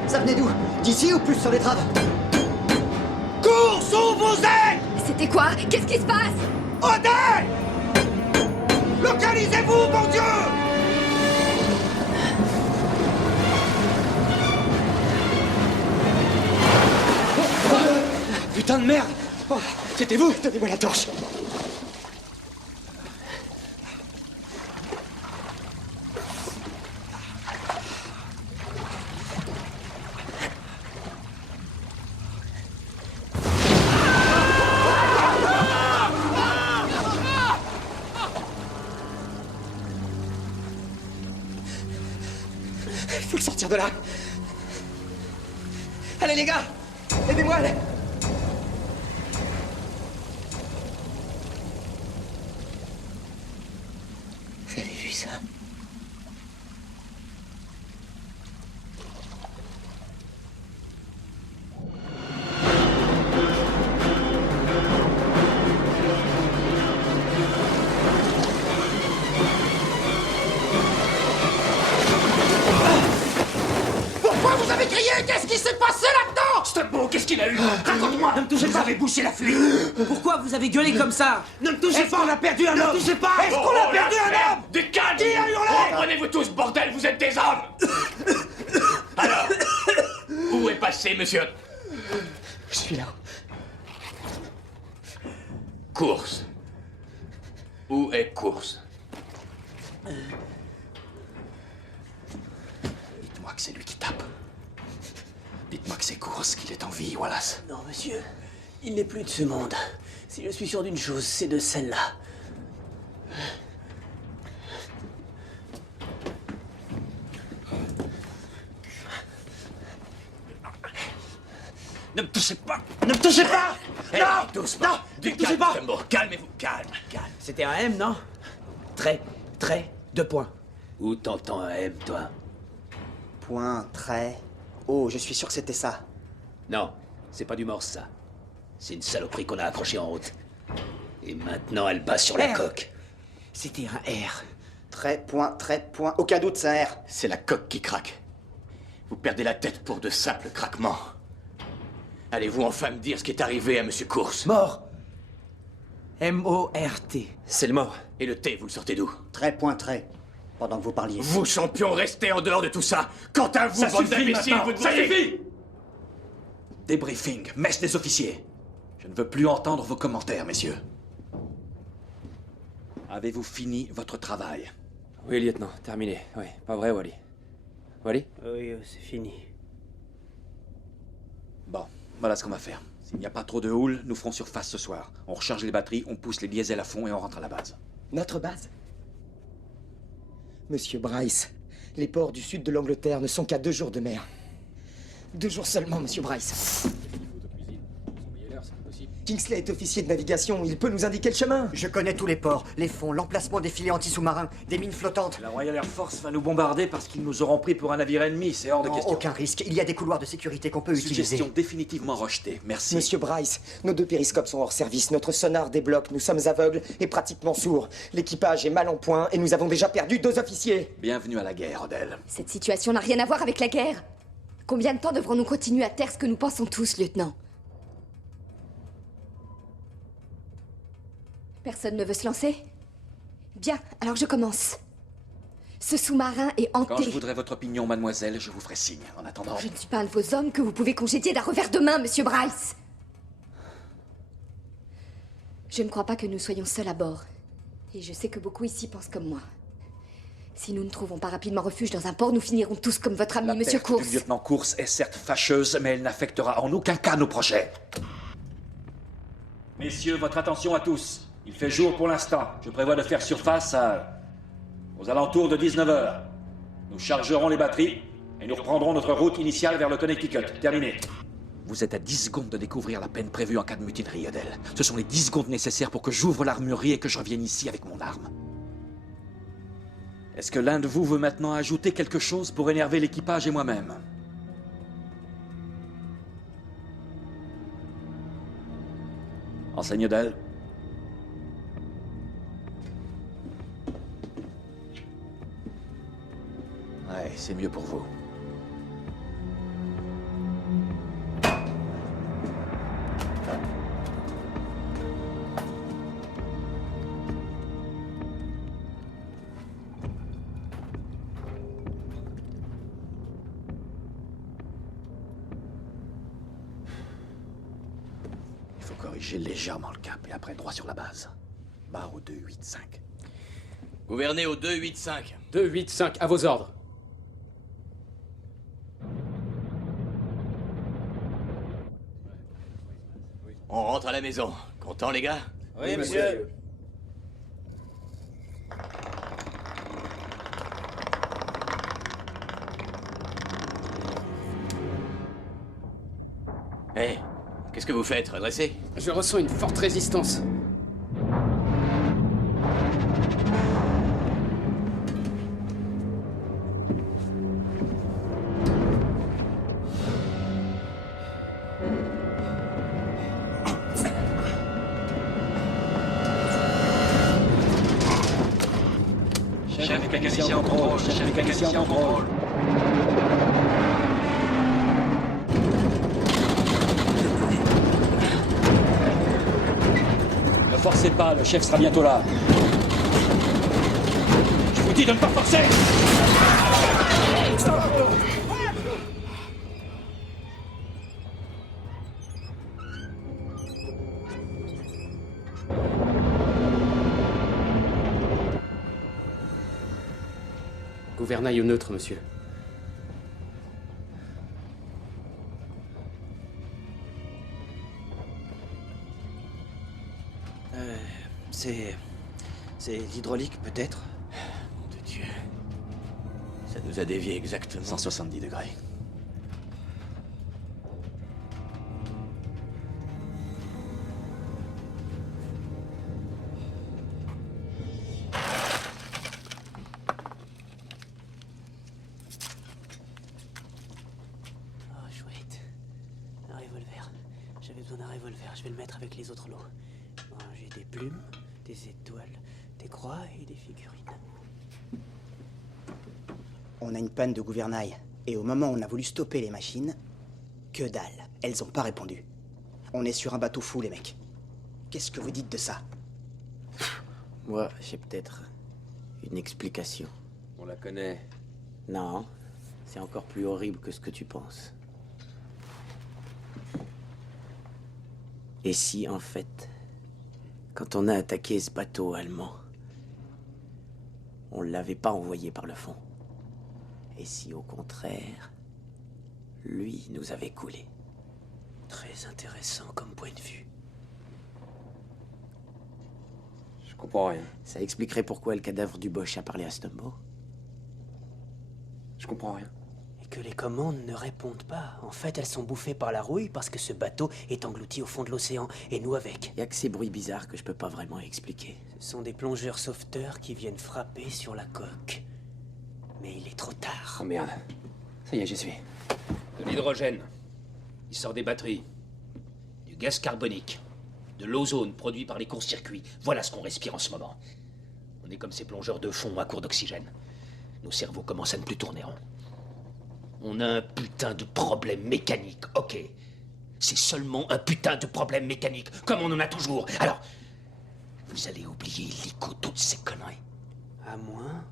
Ça venait d'où? D'ici ou plus sur les traves? Cours sous vos ailes! C'était quoi? Qu'est-ce qui se passe? Odell! Localisez-vous, mon Dieu! Putain de merde! Oh, c'était vous? Donnez-moi la torche! Il faut le sortir de là! Allez les gars! Aidez-moi! Allez. Vous avez vu ça? Pourquoi vous avez crié? Qu'est-ce qui s'est passé là-dedans? Stumbo, qu'est-ce qu'il a eu? Raconte-moi! Ne me touchez pas! Vous avez bouché la fuite! Pourquoi vous avez gueulé comme ça? Ne me touchez pas! On a perdu un homme! Ne me touchez pas! Est-ce qu'on a perdu un homme? Du calme! Qui a hurlé? Reprenez-vous tous, bordel, vous êtes des hommes! Alors, où est passé, monsieur? Je suis là. Course. Où est Course? Dites-moi que c'est lui qui tape. Dites-moi que c'est Course, qu'il est en vie, Wallace. Non, monsieur. Il n'est plus de ce monde. Si je suis sûr d'une chose, c'est de celle-là. Ne me touchez pas! Ne me touchez pas! Hey, Non! doucement. Non! Du Ne me touchez calme, pas! Stumbo. Calmez-vous, calme. C'était un M, non? Trait, 2 points. Où t'entends un M, toi? Point, trait. Oh, je suis sûr que c'était ça. Non, c'est pas du morse, ça. C'est une saloperie qu'on a accrochée en route. Et maintenant, elle bat sur la R. coque. C'était un R. Trait, point. Aucun doute, c'est un R. C'est la coque qui craque. Vous perdez la tête pour de simples craquements. Allez-vous enfin me dire ce qui est arrivé à Monsieur Course? Mort. M-O-R-T. C'est le mort. Et le T, vous le sortez d'où? Trait. Pendant que vous parliez. Vous, champions, restez en dehors de tout ça. Quant à vous, Ça bande suffit d'imbéciles, maintenant. vous Ça devriez... suffit! Débriefing, messe des officiers. Je ne veux plus entendre vos commentaires, messieurs. Avez-vous fini votre travail? Oui, lieutenant, terminé. Oui, pas vrai, Wally? Wally? Oui, c'est fini. Bon, voilà ce qu'on va faire. S'il n'y a pas trop de houle, nous ferons surface ce soir. On recharge les batteries, on pousse les diesels à fond et on rentre à la base. Notre base? Monsieur Bryce, les ports du sud de l'Angleterre ne sont qu'à 2 jours de mer. 2 jours seulement, monsieur Bryce. Kingsley est officier de navigation, il peut nous indiquer le chemin. Je connais tous les ports, les fonds, l'emplacement des filets anti-sous-marins, des mines flottantes. La Royal Air Force va nous bombarder parce qu'ils nous auront pris pour un navire ennemi, c'est hors de question. Aucun risque, il y a des couloirs de sécurité qu'on peut utiliser. Suggestion définitivement rejetée, merci. Monsieur Bryce, nos 2 périscopes sont hors service, notre sonar débloque, nous sommes aveugles et pratiquement sourds. L'équipage est mal en point et nous avons déjà perdu 2 officiers. Bienvenue à la guerre, Odell. Cette situation n'a rien à voir avec la guerre. Combien de temps devrons-nous continuer à taire ce que nous pensons tous, lieutenant? Personne ne veut se lancer? Bien, alors je commence. Ce sous-marin est hanté. Quand je voudrais votre opinion, mademoiselle, je vous ferai signe. En attendant... Je ne suis pas un de vos hommes que vous pouvez congédier d'un revers de main, monsieur Bryce. Je ne crois pas que nous soyons seuls à bord. Et je sais que beaucoup ici pensent comme moi. Si nous ne trouvons pas rapidement refuge dans un port, nous finirons tous comme votre ami, monsieur Course. La perte du lieutenant Course est certes fâcheuse, mais elle n'affectera en aucun cas nos projets. Messieurs, votre attention à tous. Il fait jour pour l'instant. Je prévois de faire surface aux alentours de 19h. Nous chargerons les batteries et nous reprendrons notre route initiale vers le Connecticut. Terminé. Vous êtes à 10 secondes de découvrir la peine prévue en cas de mutinerie, Odell. Ce sont les 10 secondes nécessaires pour que j'ouvre l'armurerie et que je revienne ici avec mon arme. Est-ce que l'un de vous veut maintenant ajouter quelque chose pour énerver l'équipage et moi-même? Enseigne Odell. Ouais, c'est mieux pour vous. Il faut corriger légèrement le cap et après droit sur la base. Barre au 285. Gouvernez au 285. 285, à vos ordres. On rentre à la maison. Content, les gars? Oui, monsieur. Hé, qu'est-ce que vous faites? Redressez? Je ressens une forte résistance. Chef mécanicien en contrôle, chef mécanicien en contrôle. Ne forcez pas, le chef sera bientôt là. Je vous dis de ne pas forcer! Gouvernail au neutre, monsieur. C'est l'hydraulique, peut-être? Mon Dieu. Ça nous a dévié exactement. 170 degrés. Oh, chouette. Un revolver. J'avais besoin d'un revolver. Je vais le mettre avec les autres lots. Bon, j'ai des plumes, des étoiles, des croix et des figurines. On a une panne de gouvernail. Et au moment où on a voulu stopper les machines, que dalle. Elles ont pas répondu. On est sur un bateau fou, les mecs. Qu'est-ce que vous dites de ça? Moi, j'ai peut-être une explication. On la connaît. Non, c'est encore plus horrible que ce que tu penses. Et si, en fait, quand on a attaqué ce bateau allemand, on l'avait pas envoyé par le fond? Et si, au contraire, lui nous avait coulé? Très intéressant comme point de vue. Je comprends rien. Ça expliquerait pourquoi le cadavre du Boche a parlé à Stumbo. Je comprends rien. Et que que les commandes ne répondent pas. En fait, elles sont bouffées par la rouille parce que ce bateau est englouti au fond de l'océan, et nous avec. Y a que ces bruits bizarres que je peux pas vraiment expliquer. Ce sont des plongeurs sauveteurs qui viennent frapper sur la coque. Mais il est trop tard. Oh merde. Ça y est, j'y suis. De l'hydrogène. Il sort des batteries. Du gaz carbonique. De l'ozone produit par les courts-circuits. Voilà ce qu'on respire en ce moment. On est comme ces plongeurs de fond à court d'oxygène. Nos cerveaux commencent à ne plus tourner rond. On a un putain de problème mécanique, ok. C'est seulement un putain de problème mécanique, comme on en a toujours. Alors, vous allez oublier illico toutes ces conneries. À moins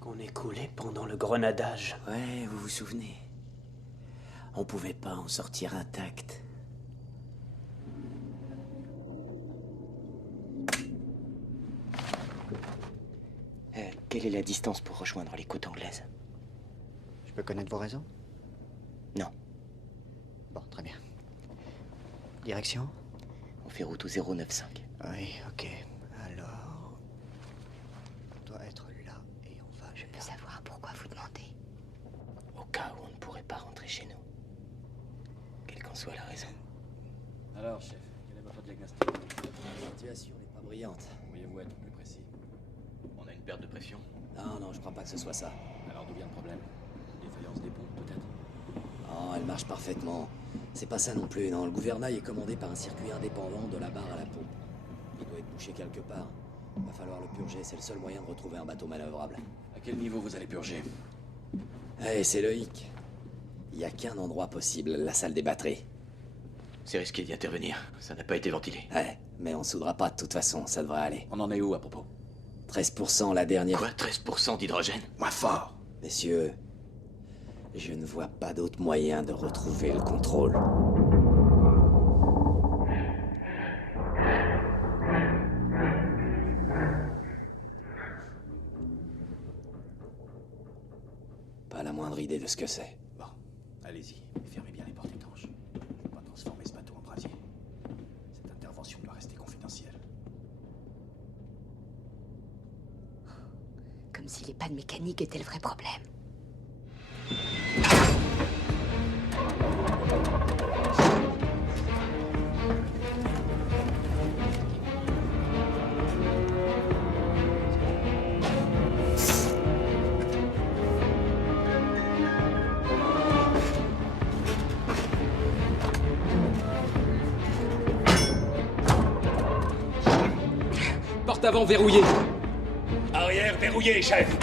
qu'on ait coulé pendant le grenadage. Ouais, vous vous souvenez. On pouvait pas en sortir intact. Quelle est la distance pour rejoindre les côtes anglaises? Je peux connaître vos raisons? Non. Bon, très bien. Direction? On fait route au 095. Oui, ok. Alors... on doit être là et on va... Je peux savoir pourquoi vous demandez? Au cas où on ne pourrait pas rentrer chez nous. Quelle qu'en soit la raison. Alors, chef, quel est votre diagnostic? La situation n'est pas brillante. Pourriez-vous être plus précis? On a une perte de pression. Non, je crois pas que ce soit ça. Alors d'où vient le problème? Une défaillance des pompes, peut-être? Oh, elle marche parfaitement. C'est pas ça non plus, non. Le gouvernail est commandé par un circuit indépendant de la barre à la pompe. Il doit être bouché quelque part. Va falloir le purger, c'est le seul moyen de retrouver un bateau manœuvrable. À quel niveau vous allez purger? Eh, c'est le hic. Il y a qu'un endroit possible, la salle des batteries. C'est risqué d'y intervenir. Ça n'a pas été ventilé. Ouais, mais on soudera pas de toute façon, ça devrait aller. On en est où à propos? 13% la dernière... Quoi, 13% d'hydrogène? Moins fort. Messieurs, je ne vois pas d'autre moyen de retrouver le contrôle. Pas la moindre idée de ce que c'est. Bon, allez-y, mais fermez bien les portes étanches. Je ne veux pas transformer ce bateau en brasier. Cette intervention doit rester confidentielle. Comme si les pannes mécaniques étaient le vrai problème. Porte avant verrouillée. Arrière verrouillée, chef.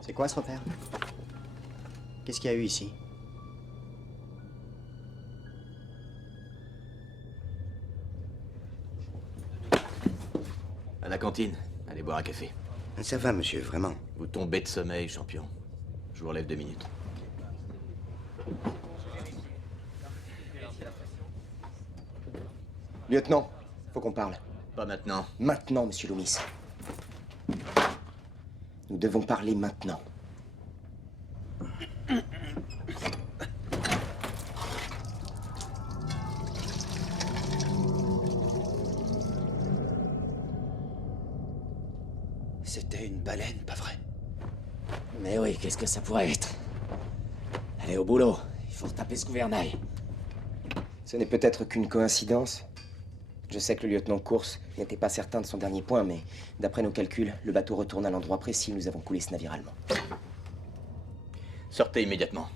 C'est quoi ce repère? Qu'est-ce qu'il y a eu ici? À la cantine. Allez boire un café. Ça va, monsieur, vraiment. Vous tombez de sommeil, champion. Je vous relève 2 minutes. Lieutenant, faut qu'on parle. Pas maintenant. Maintenant, monsieur Loomis. Nous devons parler maintenant. C'était une baleine, pas vrai? Mais oui, qu'est-ce que ça pourrait être? Allez, au boulot. Il faut retaper ce gouvernail. Ce n'est peut-être qu'une coïncidence. Je sais que le lieutenant Course n'était pas certain de son dernier point, mais d'après nos calculs, le bateau retourne à l'endroit précis où nous avons coulé ce navire allemand. Sortez immédiatement.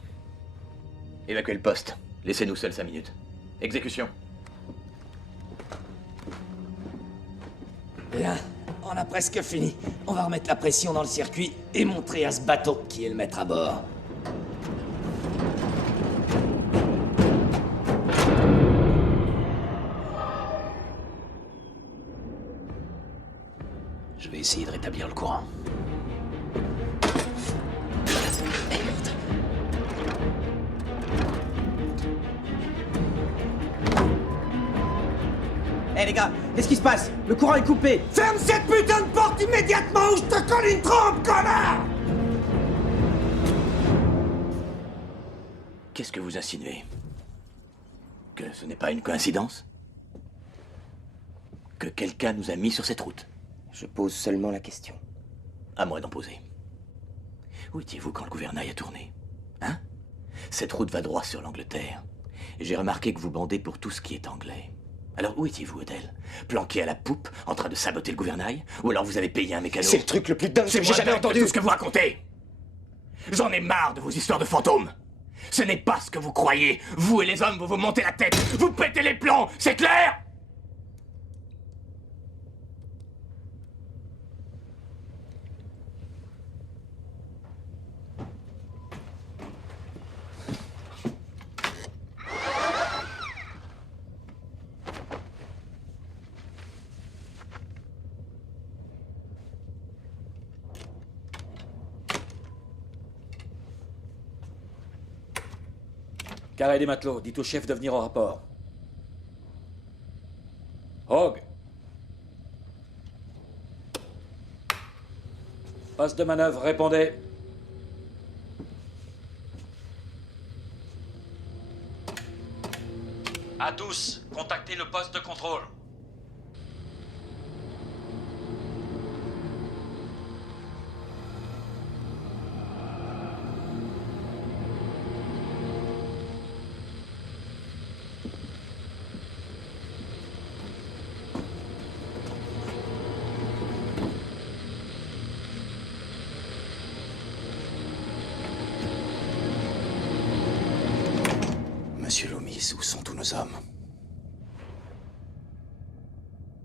Évacuez le poste. Laissez-nous seuls 5 minutes. Exécution. Bien, on a presque fini. On va remettre la pression dans le circuit et montrer à ce bateau qui est le maître à bord. Je vais essayer de rétablir le courant. Hé les gars, qu'est-ce qui se passe? Le courant est coupé. Ferme cette putain de porte immédiatement ou je te colle une trompe, connard! Qu'est-ce que vous insinuez? Que ce n'est pas une coïncidence? Que quelqu'un nous a mis sur cette route? Je pose seulement la question. À moi d'en poser. Où étiez-vous quand le gouvernail a tourné? Hein? Cette route va droit sur l'Angleterre. Et j'ai remarqué que vous bandez pour tout ce qui est anglais. Alors où étiez-vous, Odell? Planqué à la poupe, en train de saboter le gouvernail? Ou alors vous avez payé un mécano? C'est le truc le plus dingue que C'est j'ai moins jamais dingue que entendu. tout ce que vous racontez. J'en ai marre de vos histoires de fantômes. Ce n'est pas ce que vous croyez. Vous et les hommes, vous vous montez la tête. Vous pétez les plombs, c'est clair? Carré des matelots, dites au chef de venir au rapport. Hogg. Poste de manœuvre, répondez. À tous, contactez le poste de contrôle. Monsieur Loomis, où sont tous nos hommes?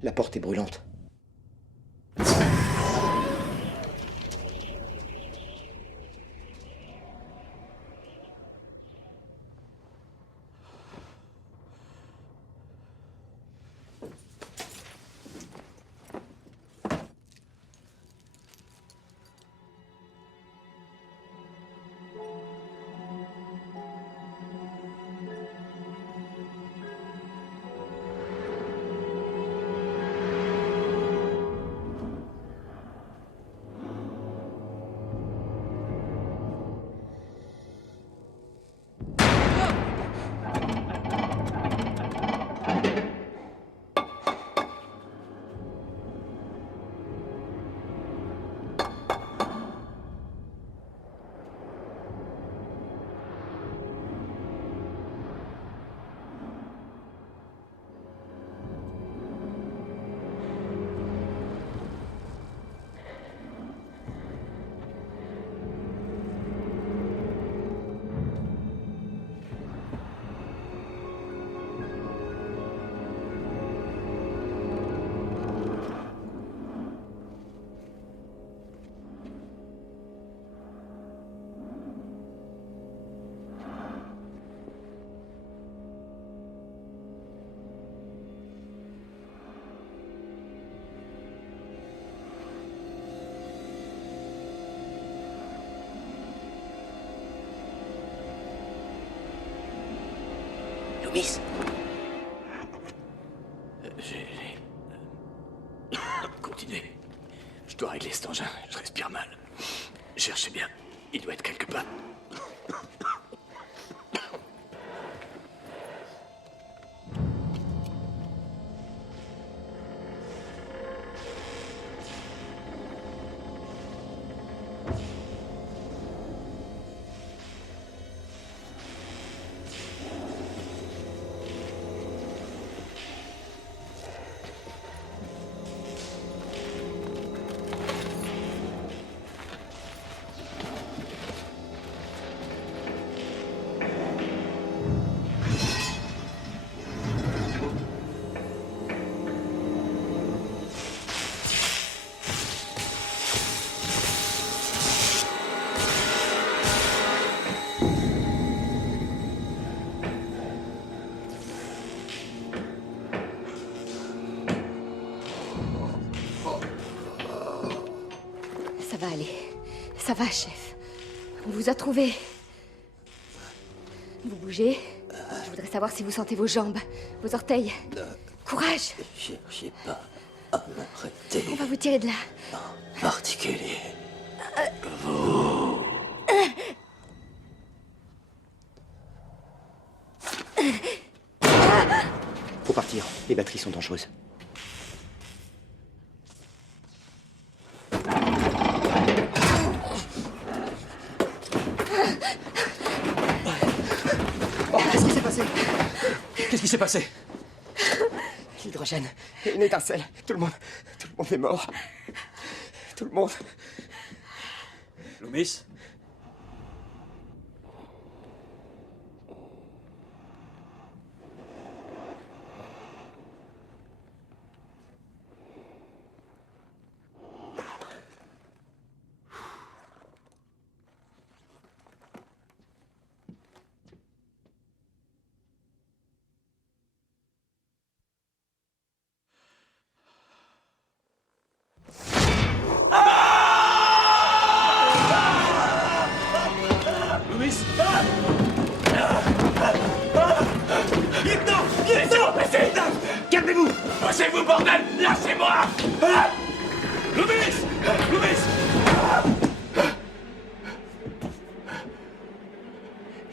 La porte est brûlante. Loomis. Continuez. Je dois régler cet engin. Je respire mal. Cherchez bien. Il doit être quelque part. Ça va aller. Ça va, chef. On vous a trouvé. Vous bougez. Je voudrais savoir si vous sentez vos jambes, vos orteils. Courage! Cherchez pas à m'arrêter. On va vous tirer de là. En particulier. Faut partir. Les batteries sont dangereuses. Qu'est-ce qui s'est passé? Qu'est-ce qui s'est passé? L'hydrogène. Une étincelle. Tout le monde est mort. Tout le monde. Loomis? Calmez-vous! Posez-vous, bordel! Lâchez-moi! Loomis! Loomis!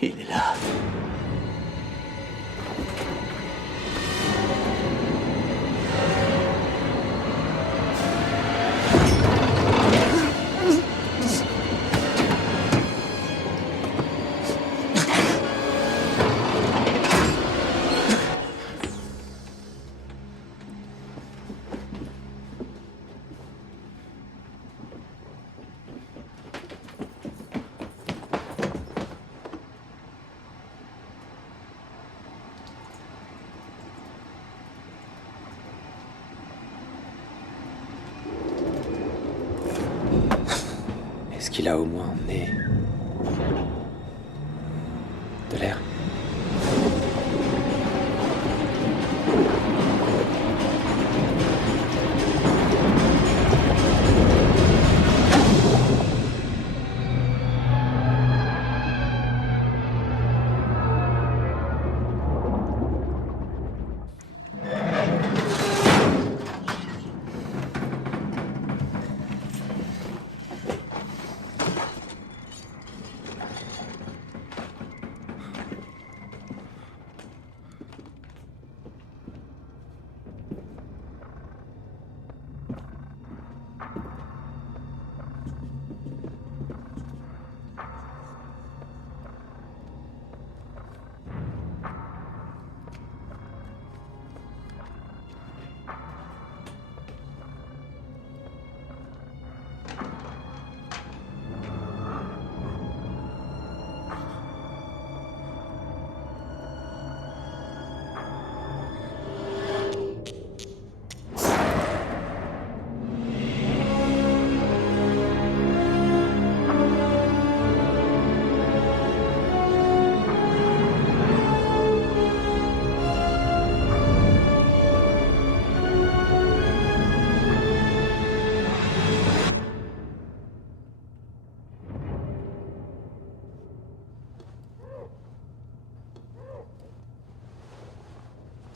Il est là. Est-ce qu'il a au moins emmené de l'air?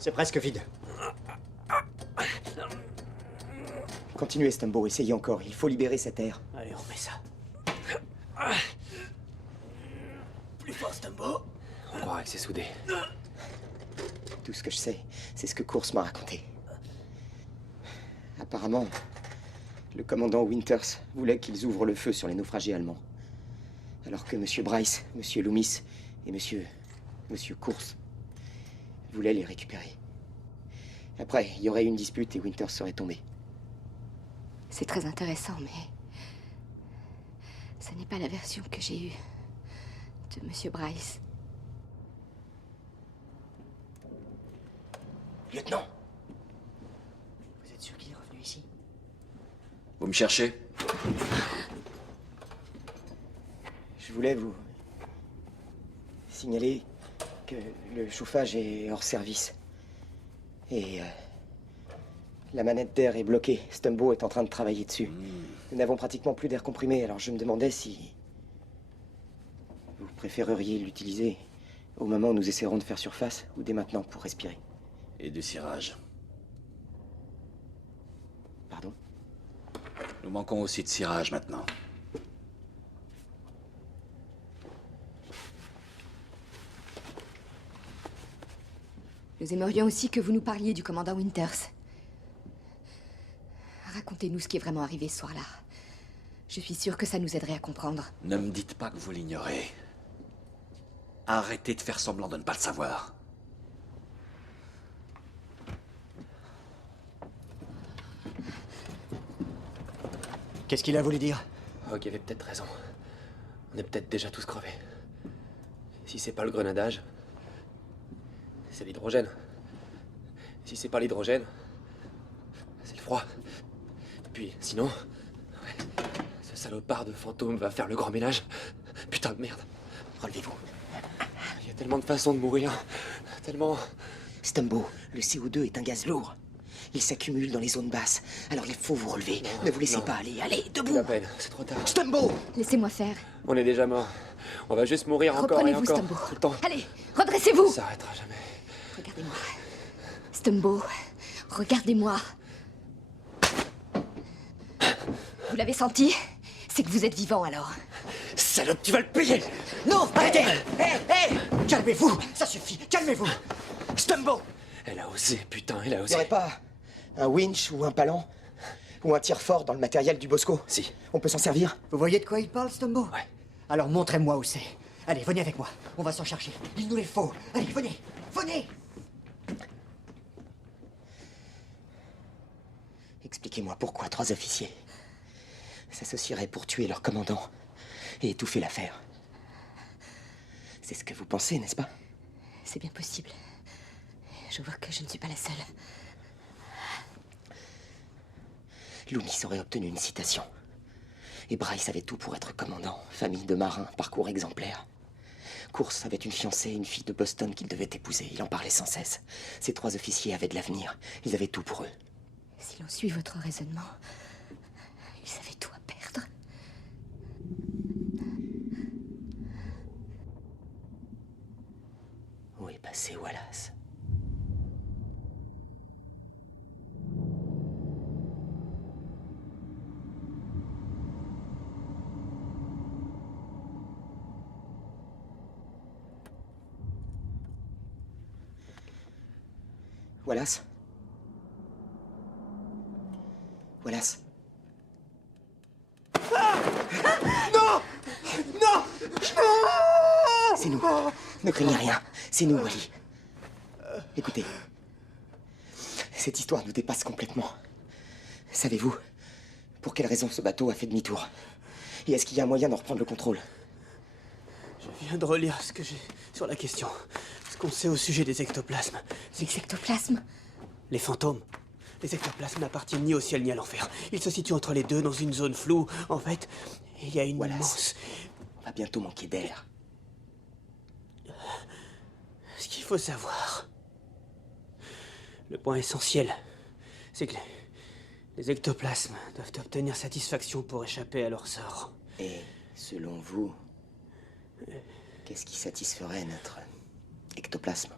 C'est presque vide. Continuez, Stumbo, essayez encore. Il faut libérer cet air. Allez, on met ça. Plus fort, Stumbo. On croirait que c'est soudé. Tout ce que je sais, c'est ce que Kurtz m'a raconté. Apparemment, le commandant Winters voulait qu'ils ouvrent le feu sur les naufragés allemands. Alors que Monsieur Bryce, Monsieur Loomis et Monsieur Kurtz voulaient les récupérer. Après, il y aurait eu une dispute et Winters serait tombé. C'est très intéressant, mais... ce n'est pas la version que j'ai eue de Monsieur Bryce. Lieutenant! Vous êtes sûr qu'il est revenu ici? Vous me cherchez? Je voulais vous signaler que le chauffage est hors service. Et La manette d'air est bloquée. Stumbo est en train de travailler dessus. Nous n'avons pratiquement plus d'air comprimé, alors je me demandais si... vous préféreriez l'utiliser au moment où nous essaierons de faire surface, ou dès maintenant pour respirer. Et du cirage. Pardon? Nous manquons aussi de cirage maintenant. Nous aimerions aussi que vous nous parliez du commandant Winters. Racontez-nous ce qui est vraiment arrivé ce soir-là. Je suis sûre que ça nous aiderait à comprendre. Ne me dites pas que vous l'ignorez. Arrêtez de faire semblant de ne pas le savoir. Qu'est-ce qu'il a voulu dire? Hogg avait peut-être raison. On est peut-être déjà tous crevés. Si c'est pas le grenadage, c'est l'hydrogène. Si c'est pas l'hydrogène, c'est le froid. Puis sinon, ouais, ce salopard de fantôme va faire le grand ménage. Putain de merde. Relevez-vous. Il y a tellement de façons de mourir. Tellement... Stumbo, le CO2 est un gaz lourd. Il s'accumule dans les zones basses. Alors il faut vous relever. Ne vous laissez pas aller. Allez, debout. La peine, c'est trop tard. Stumbo! Laissez-moi faire. On est déjà mort. On va juste mourir encore et Reprenez-vous, encore. Stumbo. Tout le temps. Allez, redressez-vous. Ça s'arrêtera jamais. Regardez-moi. Stumbo, regardez-moi. Vous l'avez senti? C'est que vous êtes vivant alors. Salope, tu vas le payer! Non, arrêtez! Hé, calmez-vous! Ça suffit, calmez-vous! Stumbo! Elle a osé, putain, elle a Il osé. n'y aurait pas un winch ou un palan? Ou un tir fort dans le matériel du Bosco? Si. On peut s'en servir? Vous voyez de quoi il parle, Stumbo? Ouais. Alors montrez-moi où c'est. Allez, venez avec moi. On va s'en chercher. Il nous les faut. Allez, venez! Venez! Expliquez-moi pourquoi 3 officiers s'associeraient pour tuer leur commandant et étouffer l'affaire. C'est ce que vous pensez, n'est-ce pas? C'est bien possible. Je vois que je ne suis pas la seule. Loomis aurait obtenu une citation. Et Bryce avait tout pour être commandant. Famille de marins, parcours exemplaire. Course avait une fiancée, une fille de Boston qu'il devait épouser. Il en parlait sans cesse. Ces 3 officiers avaient de l'avenir. Ils avaient tout pour eux. Si l'on suit votre raisonnement, ils avaient tout à perdre. Où est passé Wallace? Wallace? Wallace? Non! Non! C'est nous. Ne craignez rien. C'est nous, Wally. Écoutez. Cette histoire nous dépasse complètement. Savez-vous pour quelle raison ce bateau a fait demi-tour? Et est-ce qu'il y a un moyen d'en reprendre le contrôle? Je viens de relire ce que j'ai sur la question. Ce qu'on sait au sujet des ectoplasmes. Les ectoplasmes? Les fantômes. Les ectoplasmes n'appartiennent ni au ciel ni à l'enfer. Ils se situent entre les deux dans une zone floue. En fait, il y a une immense... On va bientôt manquer d'air. Ce qu'il faut savoir... Le point essentiel, c'est que les ectoplasmes doivent obtenir satisfaction pour échapper à leur sort. Et, selon vous, qu'est-ce qui satisferait notre ectoplasme?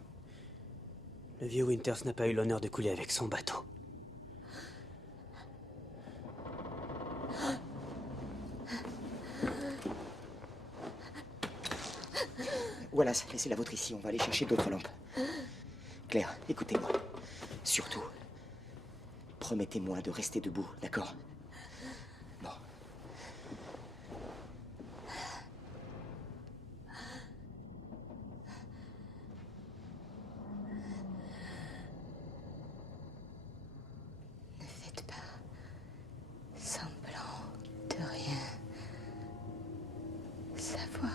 Le vieux Winters n'a pas eu l'honneur de couler avec son bateau. Wallace, laissez la vôtre ici, on va aller chercher d'autres lampes. Claire, écoutez-moi. Surtout, promettez-moi de rester debout, d'accord? Bon. Ne faites pas semblant de rien savoir.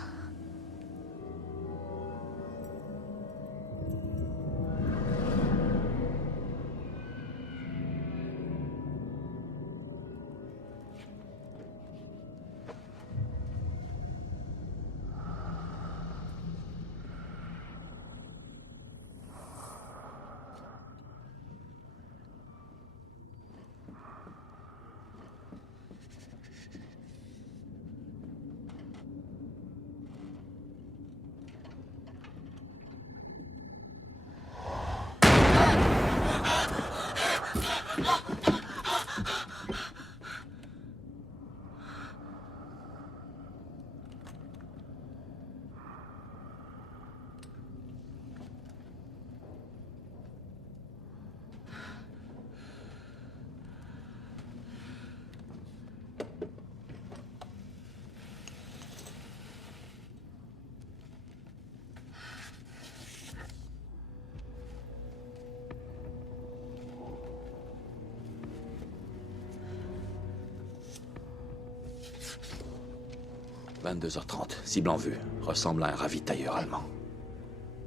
22h30, cible en vue. Ressemble à un ravitailleur allemand.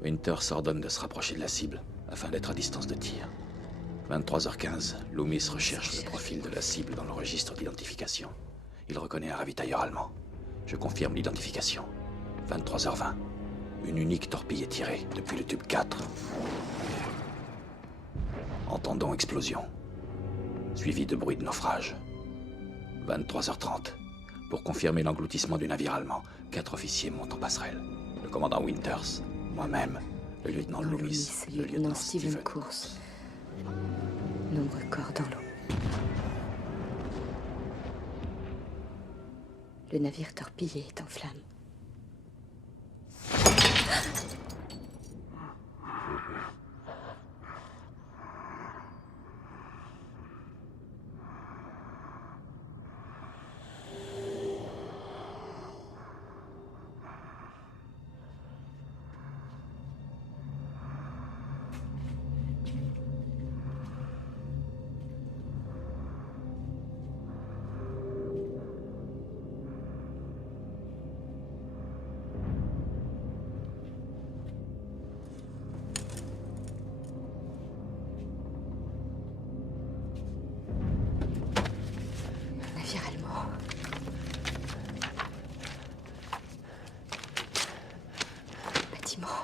Winter s'ordonne de se rapprocher de la cible, afin d'être à distance de tir. 23h15, Loomis recherche le profil de la cible dans le registre d'identification. Il reconnaît un ravitailleur allemand. Je confirme l'identification. 23h20. Une unique torpille est tirée depuis le tube 4. Entendons explosion. Suivi de bruit de naufrage. 23h30. Pour confirmer l'engloutissement du navire allemand, 4 officiers montent en passerelle. Le commandant Winters, moi-même, le lieutenant Loomis, le lieutenant Steven Course. Nombreux corps dans l'eau. Le navire torpillé est en flammes.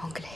Anglais.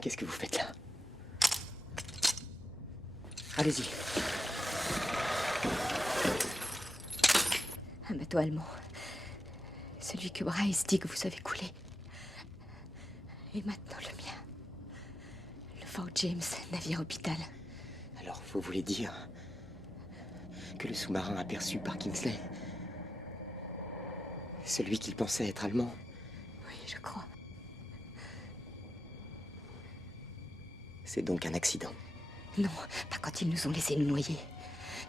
Qu'est-ce que vous faites là? Allez-y. Un bateau allemand. Celui que Bryce dit que vous avez coulé. Et maintenant le mien. Le Fort James, navire hôpital. Alors, vous voulez dire que le sous-marin aperçu par Kingsley, celui qu'il pensait être allemand? Oui, je crois. C'est donc un accident. Non, pas quand ils nous ont laissés nous noyer.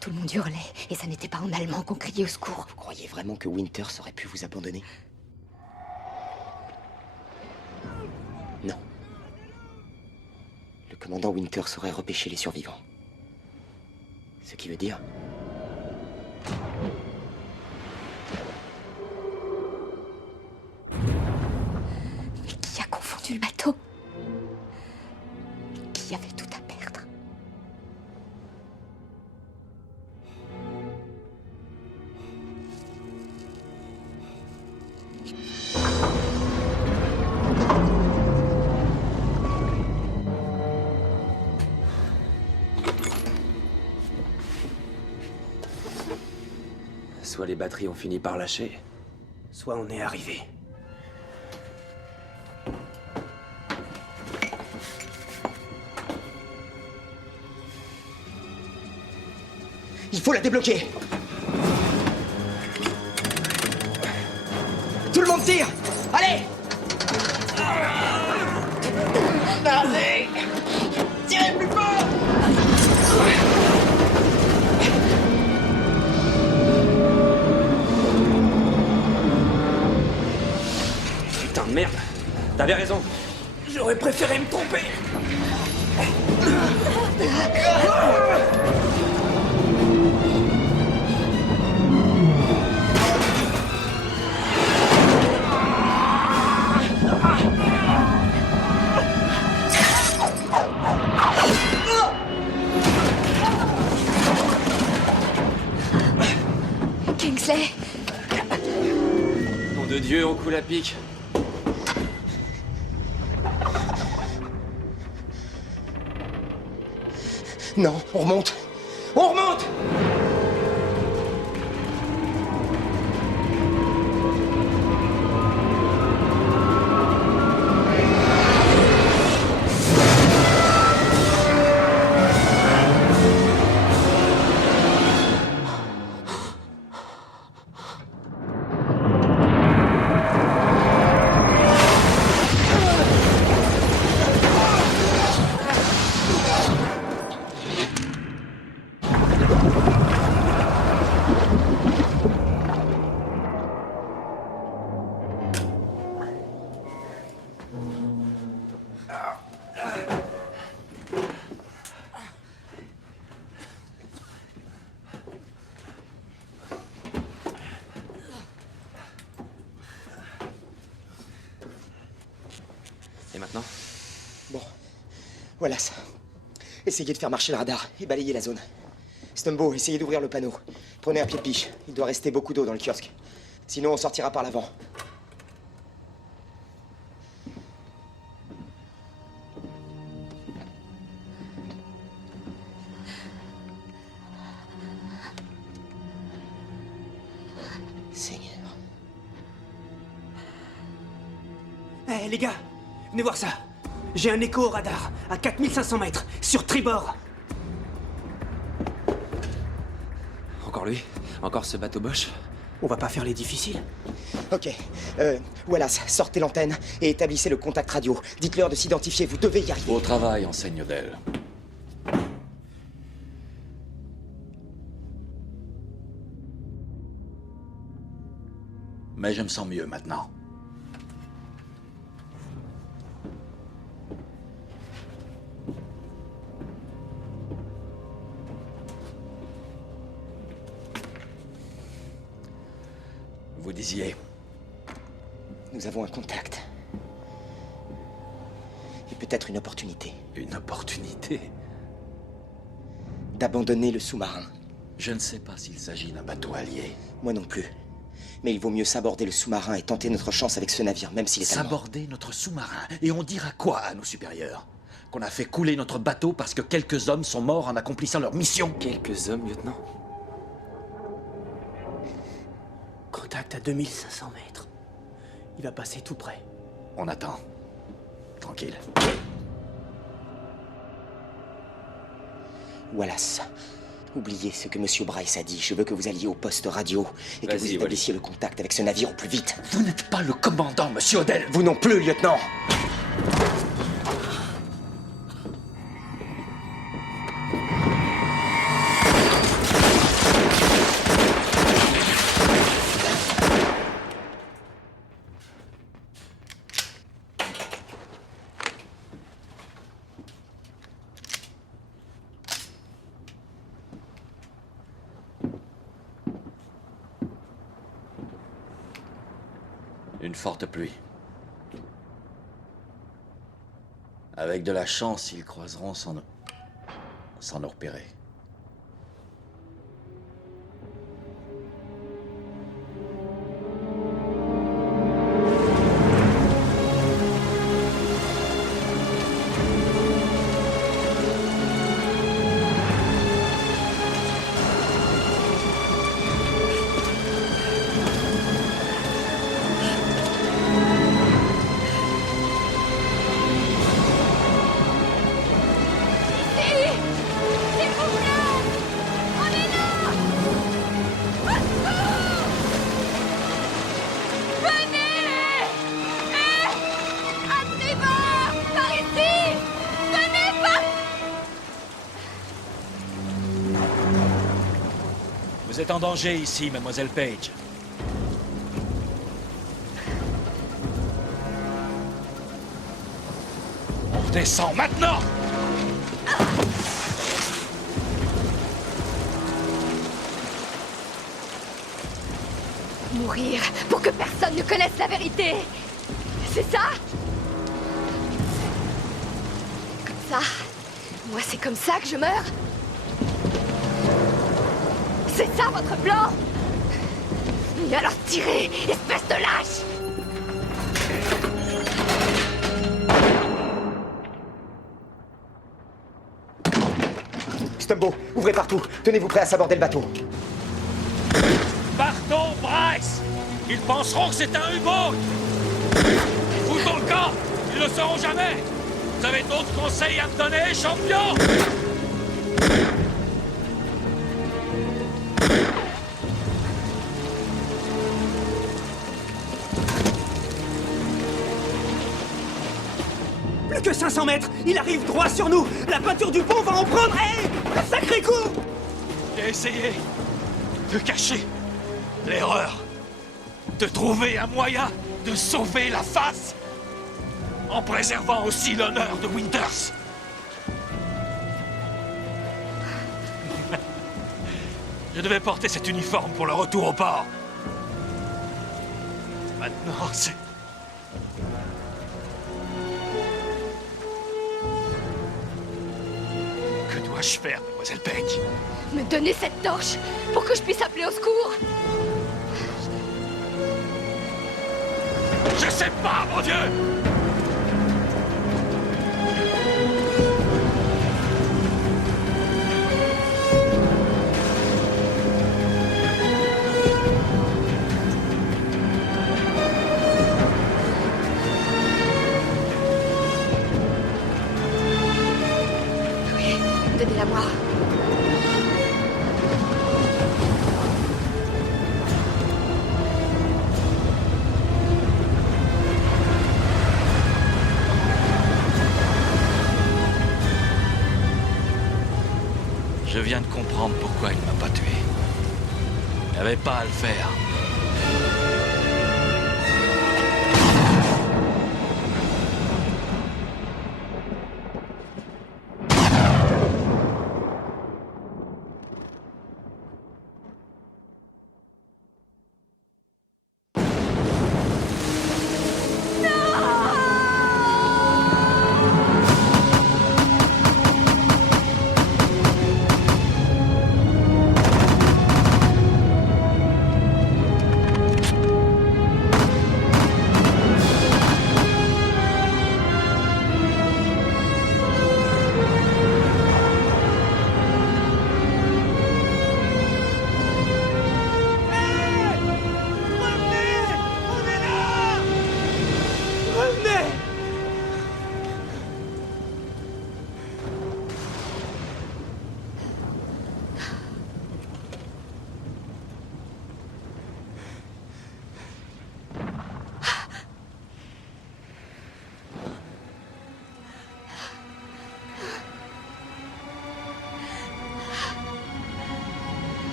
Tout le monde hurlait, et ça n'était pas en allemand qu'on criait au secours. Vous croyez vraiment que Winters aurait pu vous abandonner? Non. Le commandant Winters aurait repêché les survivants. Ce qui veut dire... Mais qui a confondu le bateau? Qui avait tout à perdre? Soit les batteries ont fini par lâcher, soit on est arrivé. Il faut la débloquer! Tout le monde tire! Allez! Allez! Tirez plus fort! Putain de merde! T'avais raison! J'aurais préféré me tromper! coup la pique. Non, on remonte. On remonte! Et maintenant? Bon, voilà ça. Essayez de faire marcher le radar et balayer la zone. Stumbo, essayez d'ouvrir le panneau. Prenez un pied de piche. Il doit rester beaucoup d'eau dans le kiosque. Sinon, on sortira par l'avant. Seigneur. Eh les gars, venez voir ça. J'ai un écho au radar, à 4500 mètres, sur tribord. Encore lui? Encore ce bateau Bosch? On va pas faire les difficiles. Ok. Wallace, sortez l'antenne et établissez le contact radio. Dites-leur de s'identifier, vous devez y arriver. Beau travail, enseigne Odell. Mais je me sens mieux maintenant. Vous disiez? Nous avons un contact. Et peut-être une opportunité. Une opportunité? D'abandonner le sous-marin. Je ne sais pas s'il s'agit d'un bateau allié. Moi non plus. Mais il vaut mieux s'aborder le sous-marin et tenter notre chance avec ce navire, même s'il est allemand. S'aborder notre sous-marin? Et on dira quoi à nos supérieurs? Qu'on a fait couler notre bateau parce que quelques hommes sont morts en accomplissant leur mission? Quelques hommes, lieutenant? Contact à 2500 mètres. Il va passer tout près. On attend. Tranquille. Wallace, oubliez ce que Monsieur Bryce a dit. Je veux que vous alliez au poste radio et que vous établissiez le contact avec ce navire au plus vite. Vous n'êtes pas le commandant, Monsieur Odell. Vous non plus, lieutenant. Une forte pluie. Avec de la chance, ils croiseront sans nous repérer. Vous êtes en danger ici, mademoiselle Page. On descend maintenant! Mourir pour que personne ne connaisse la vérité. C'est ça? Comme ça? Moi, c'est comme ça que je meurs? C'est ça votre plan? Mais alors tirez, espèce de lâche! Stumbo, ouvrez partout. Tenez-vous prêts à s'aborder le bateau. Partons, Bryce! Ils penseront que c'est un U-boat! Foutons le camp! Ils ne le sauront jamais! Vous avez d'autres conseils à me donner, champion? Plus que 500 mètres! Il arrive droit sur nous! La peinture du pont va en prendre! Hé! Un sacré coup! J'ai essayé de cacher l'erreur, de trouver un moyen de sauver la face, en préservant aussi l'honneur de Winters. Je devais porter cet uniforme pour le retour au port. Maintenant, c'est... Que dois-je faire, mademoiselle Page? Me donner cette torche pour que je puisse appeler au secours. Je sais pas, mon Dieu! Oui, donnez-la moi. Je viens de comprendre pourquoi il m'a pas tué. Il n'avait pas à le faire.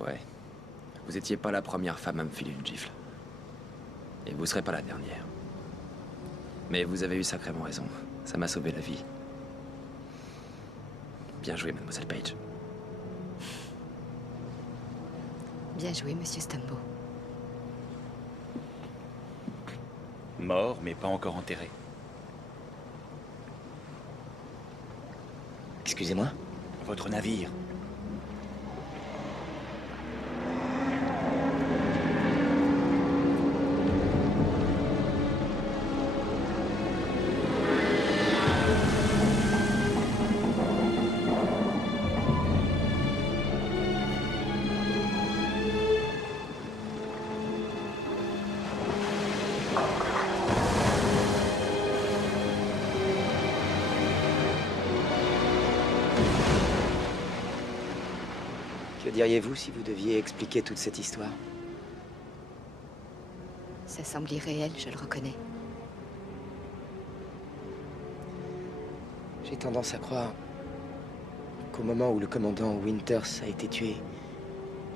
Ouais. Vous étiez pas la première femme à me filer une gifle. Et vous serez pas la dernière. Mais vous avez eu sacrément raison. Ça m'a sauvé la vie. Bien joué, mademoiselle Page. Bien joué, monsieur Stumbo. Mort, mais pas encore enterré. Excusez-moi? Votre navire. Que diriez-vous si vous deviez expliquer toute cette histoire? Ça semble irréel, je le reconnais. J'ai tendance à croire qu'au moment où le commandant Winters a été tué,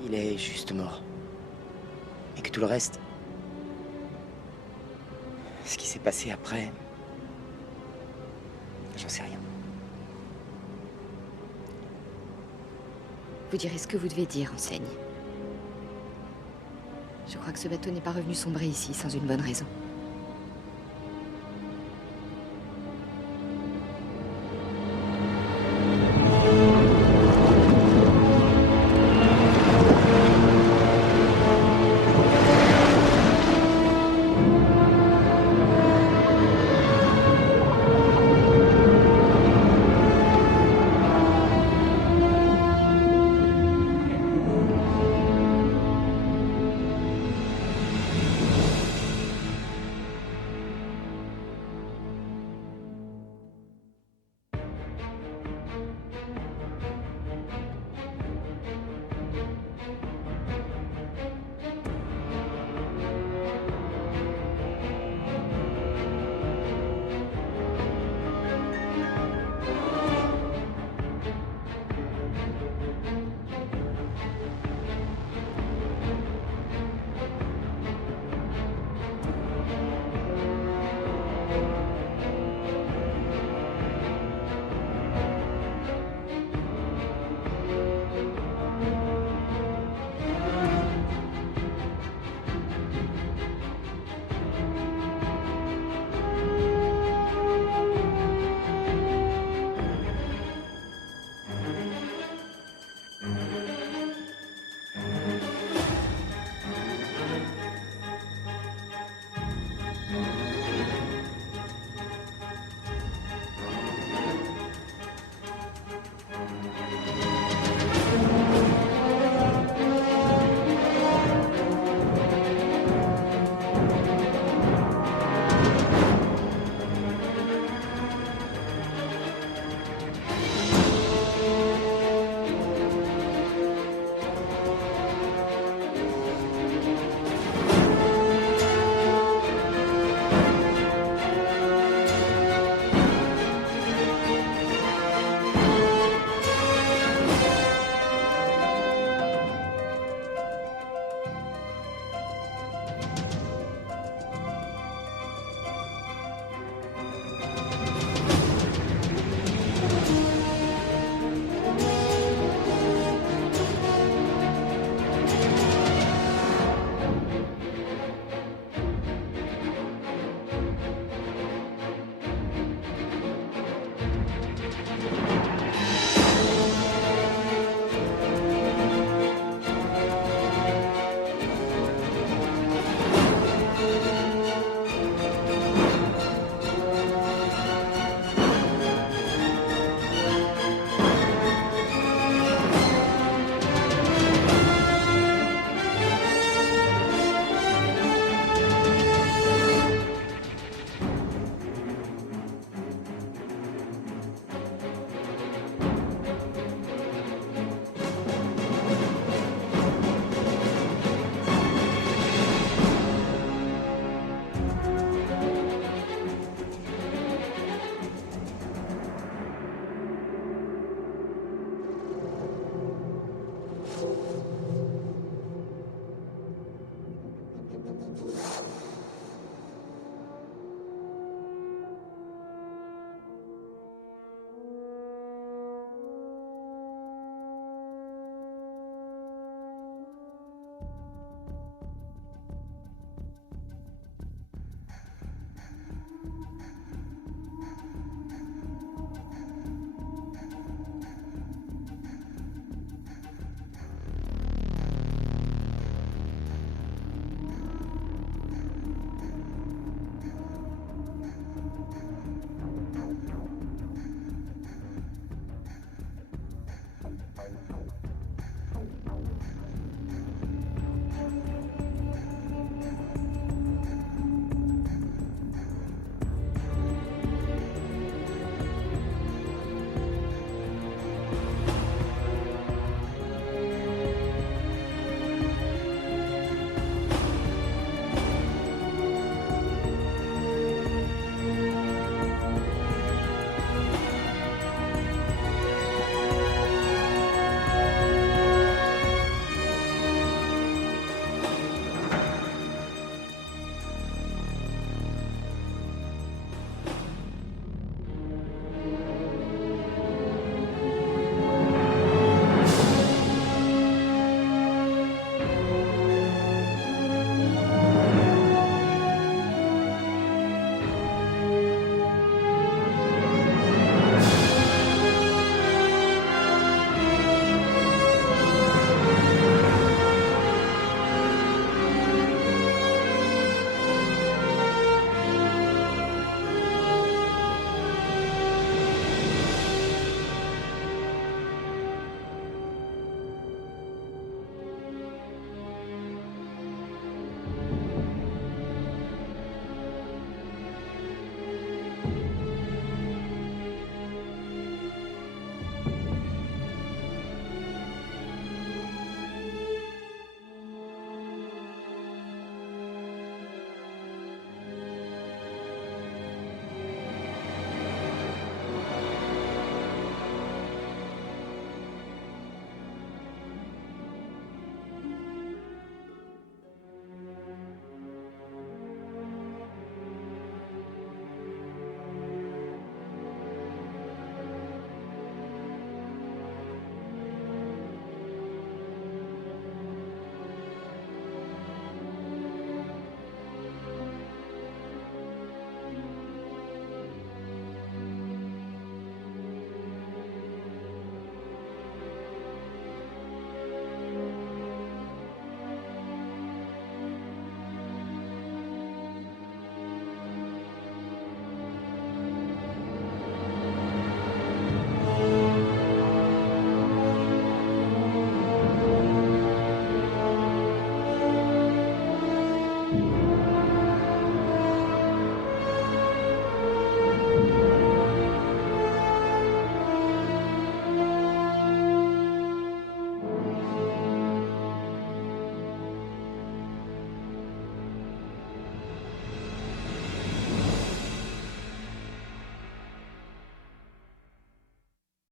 il est juste mort. Et que tout le reste... Ce qui s'est passé après... J'en sais rien. Vous direz ce que vous devez dire, enseigne. Je crois que ce bateau n'est pas revenu sombrer ici sans une bonne raison.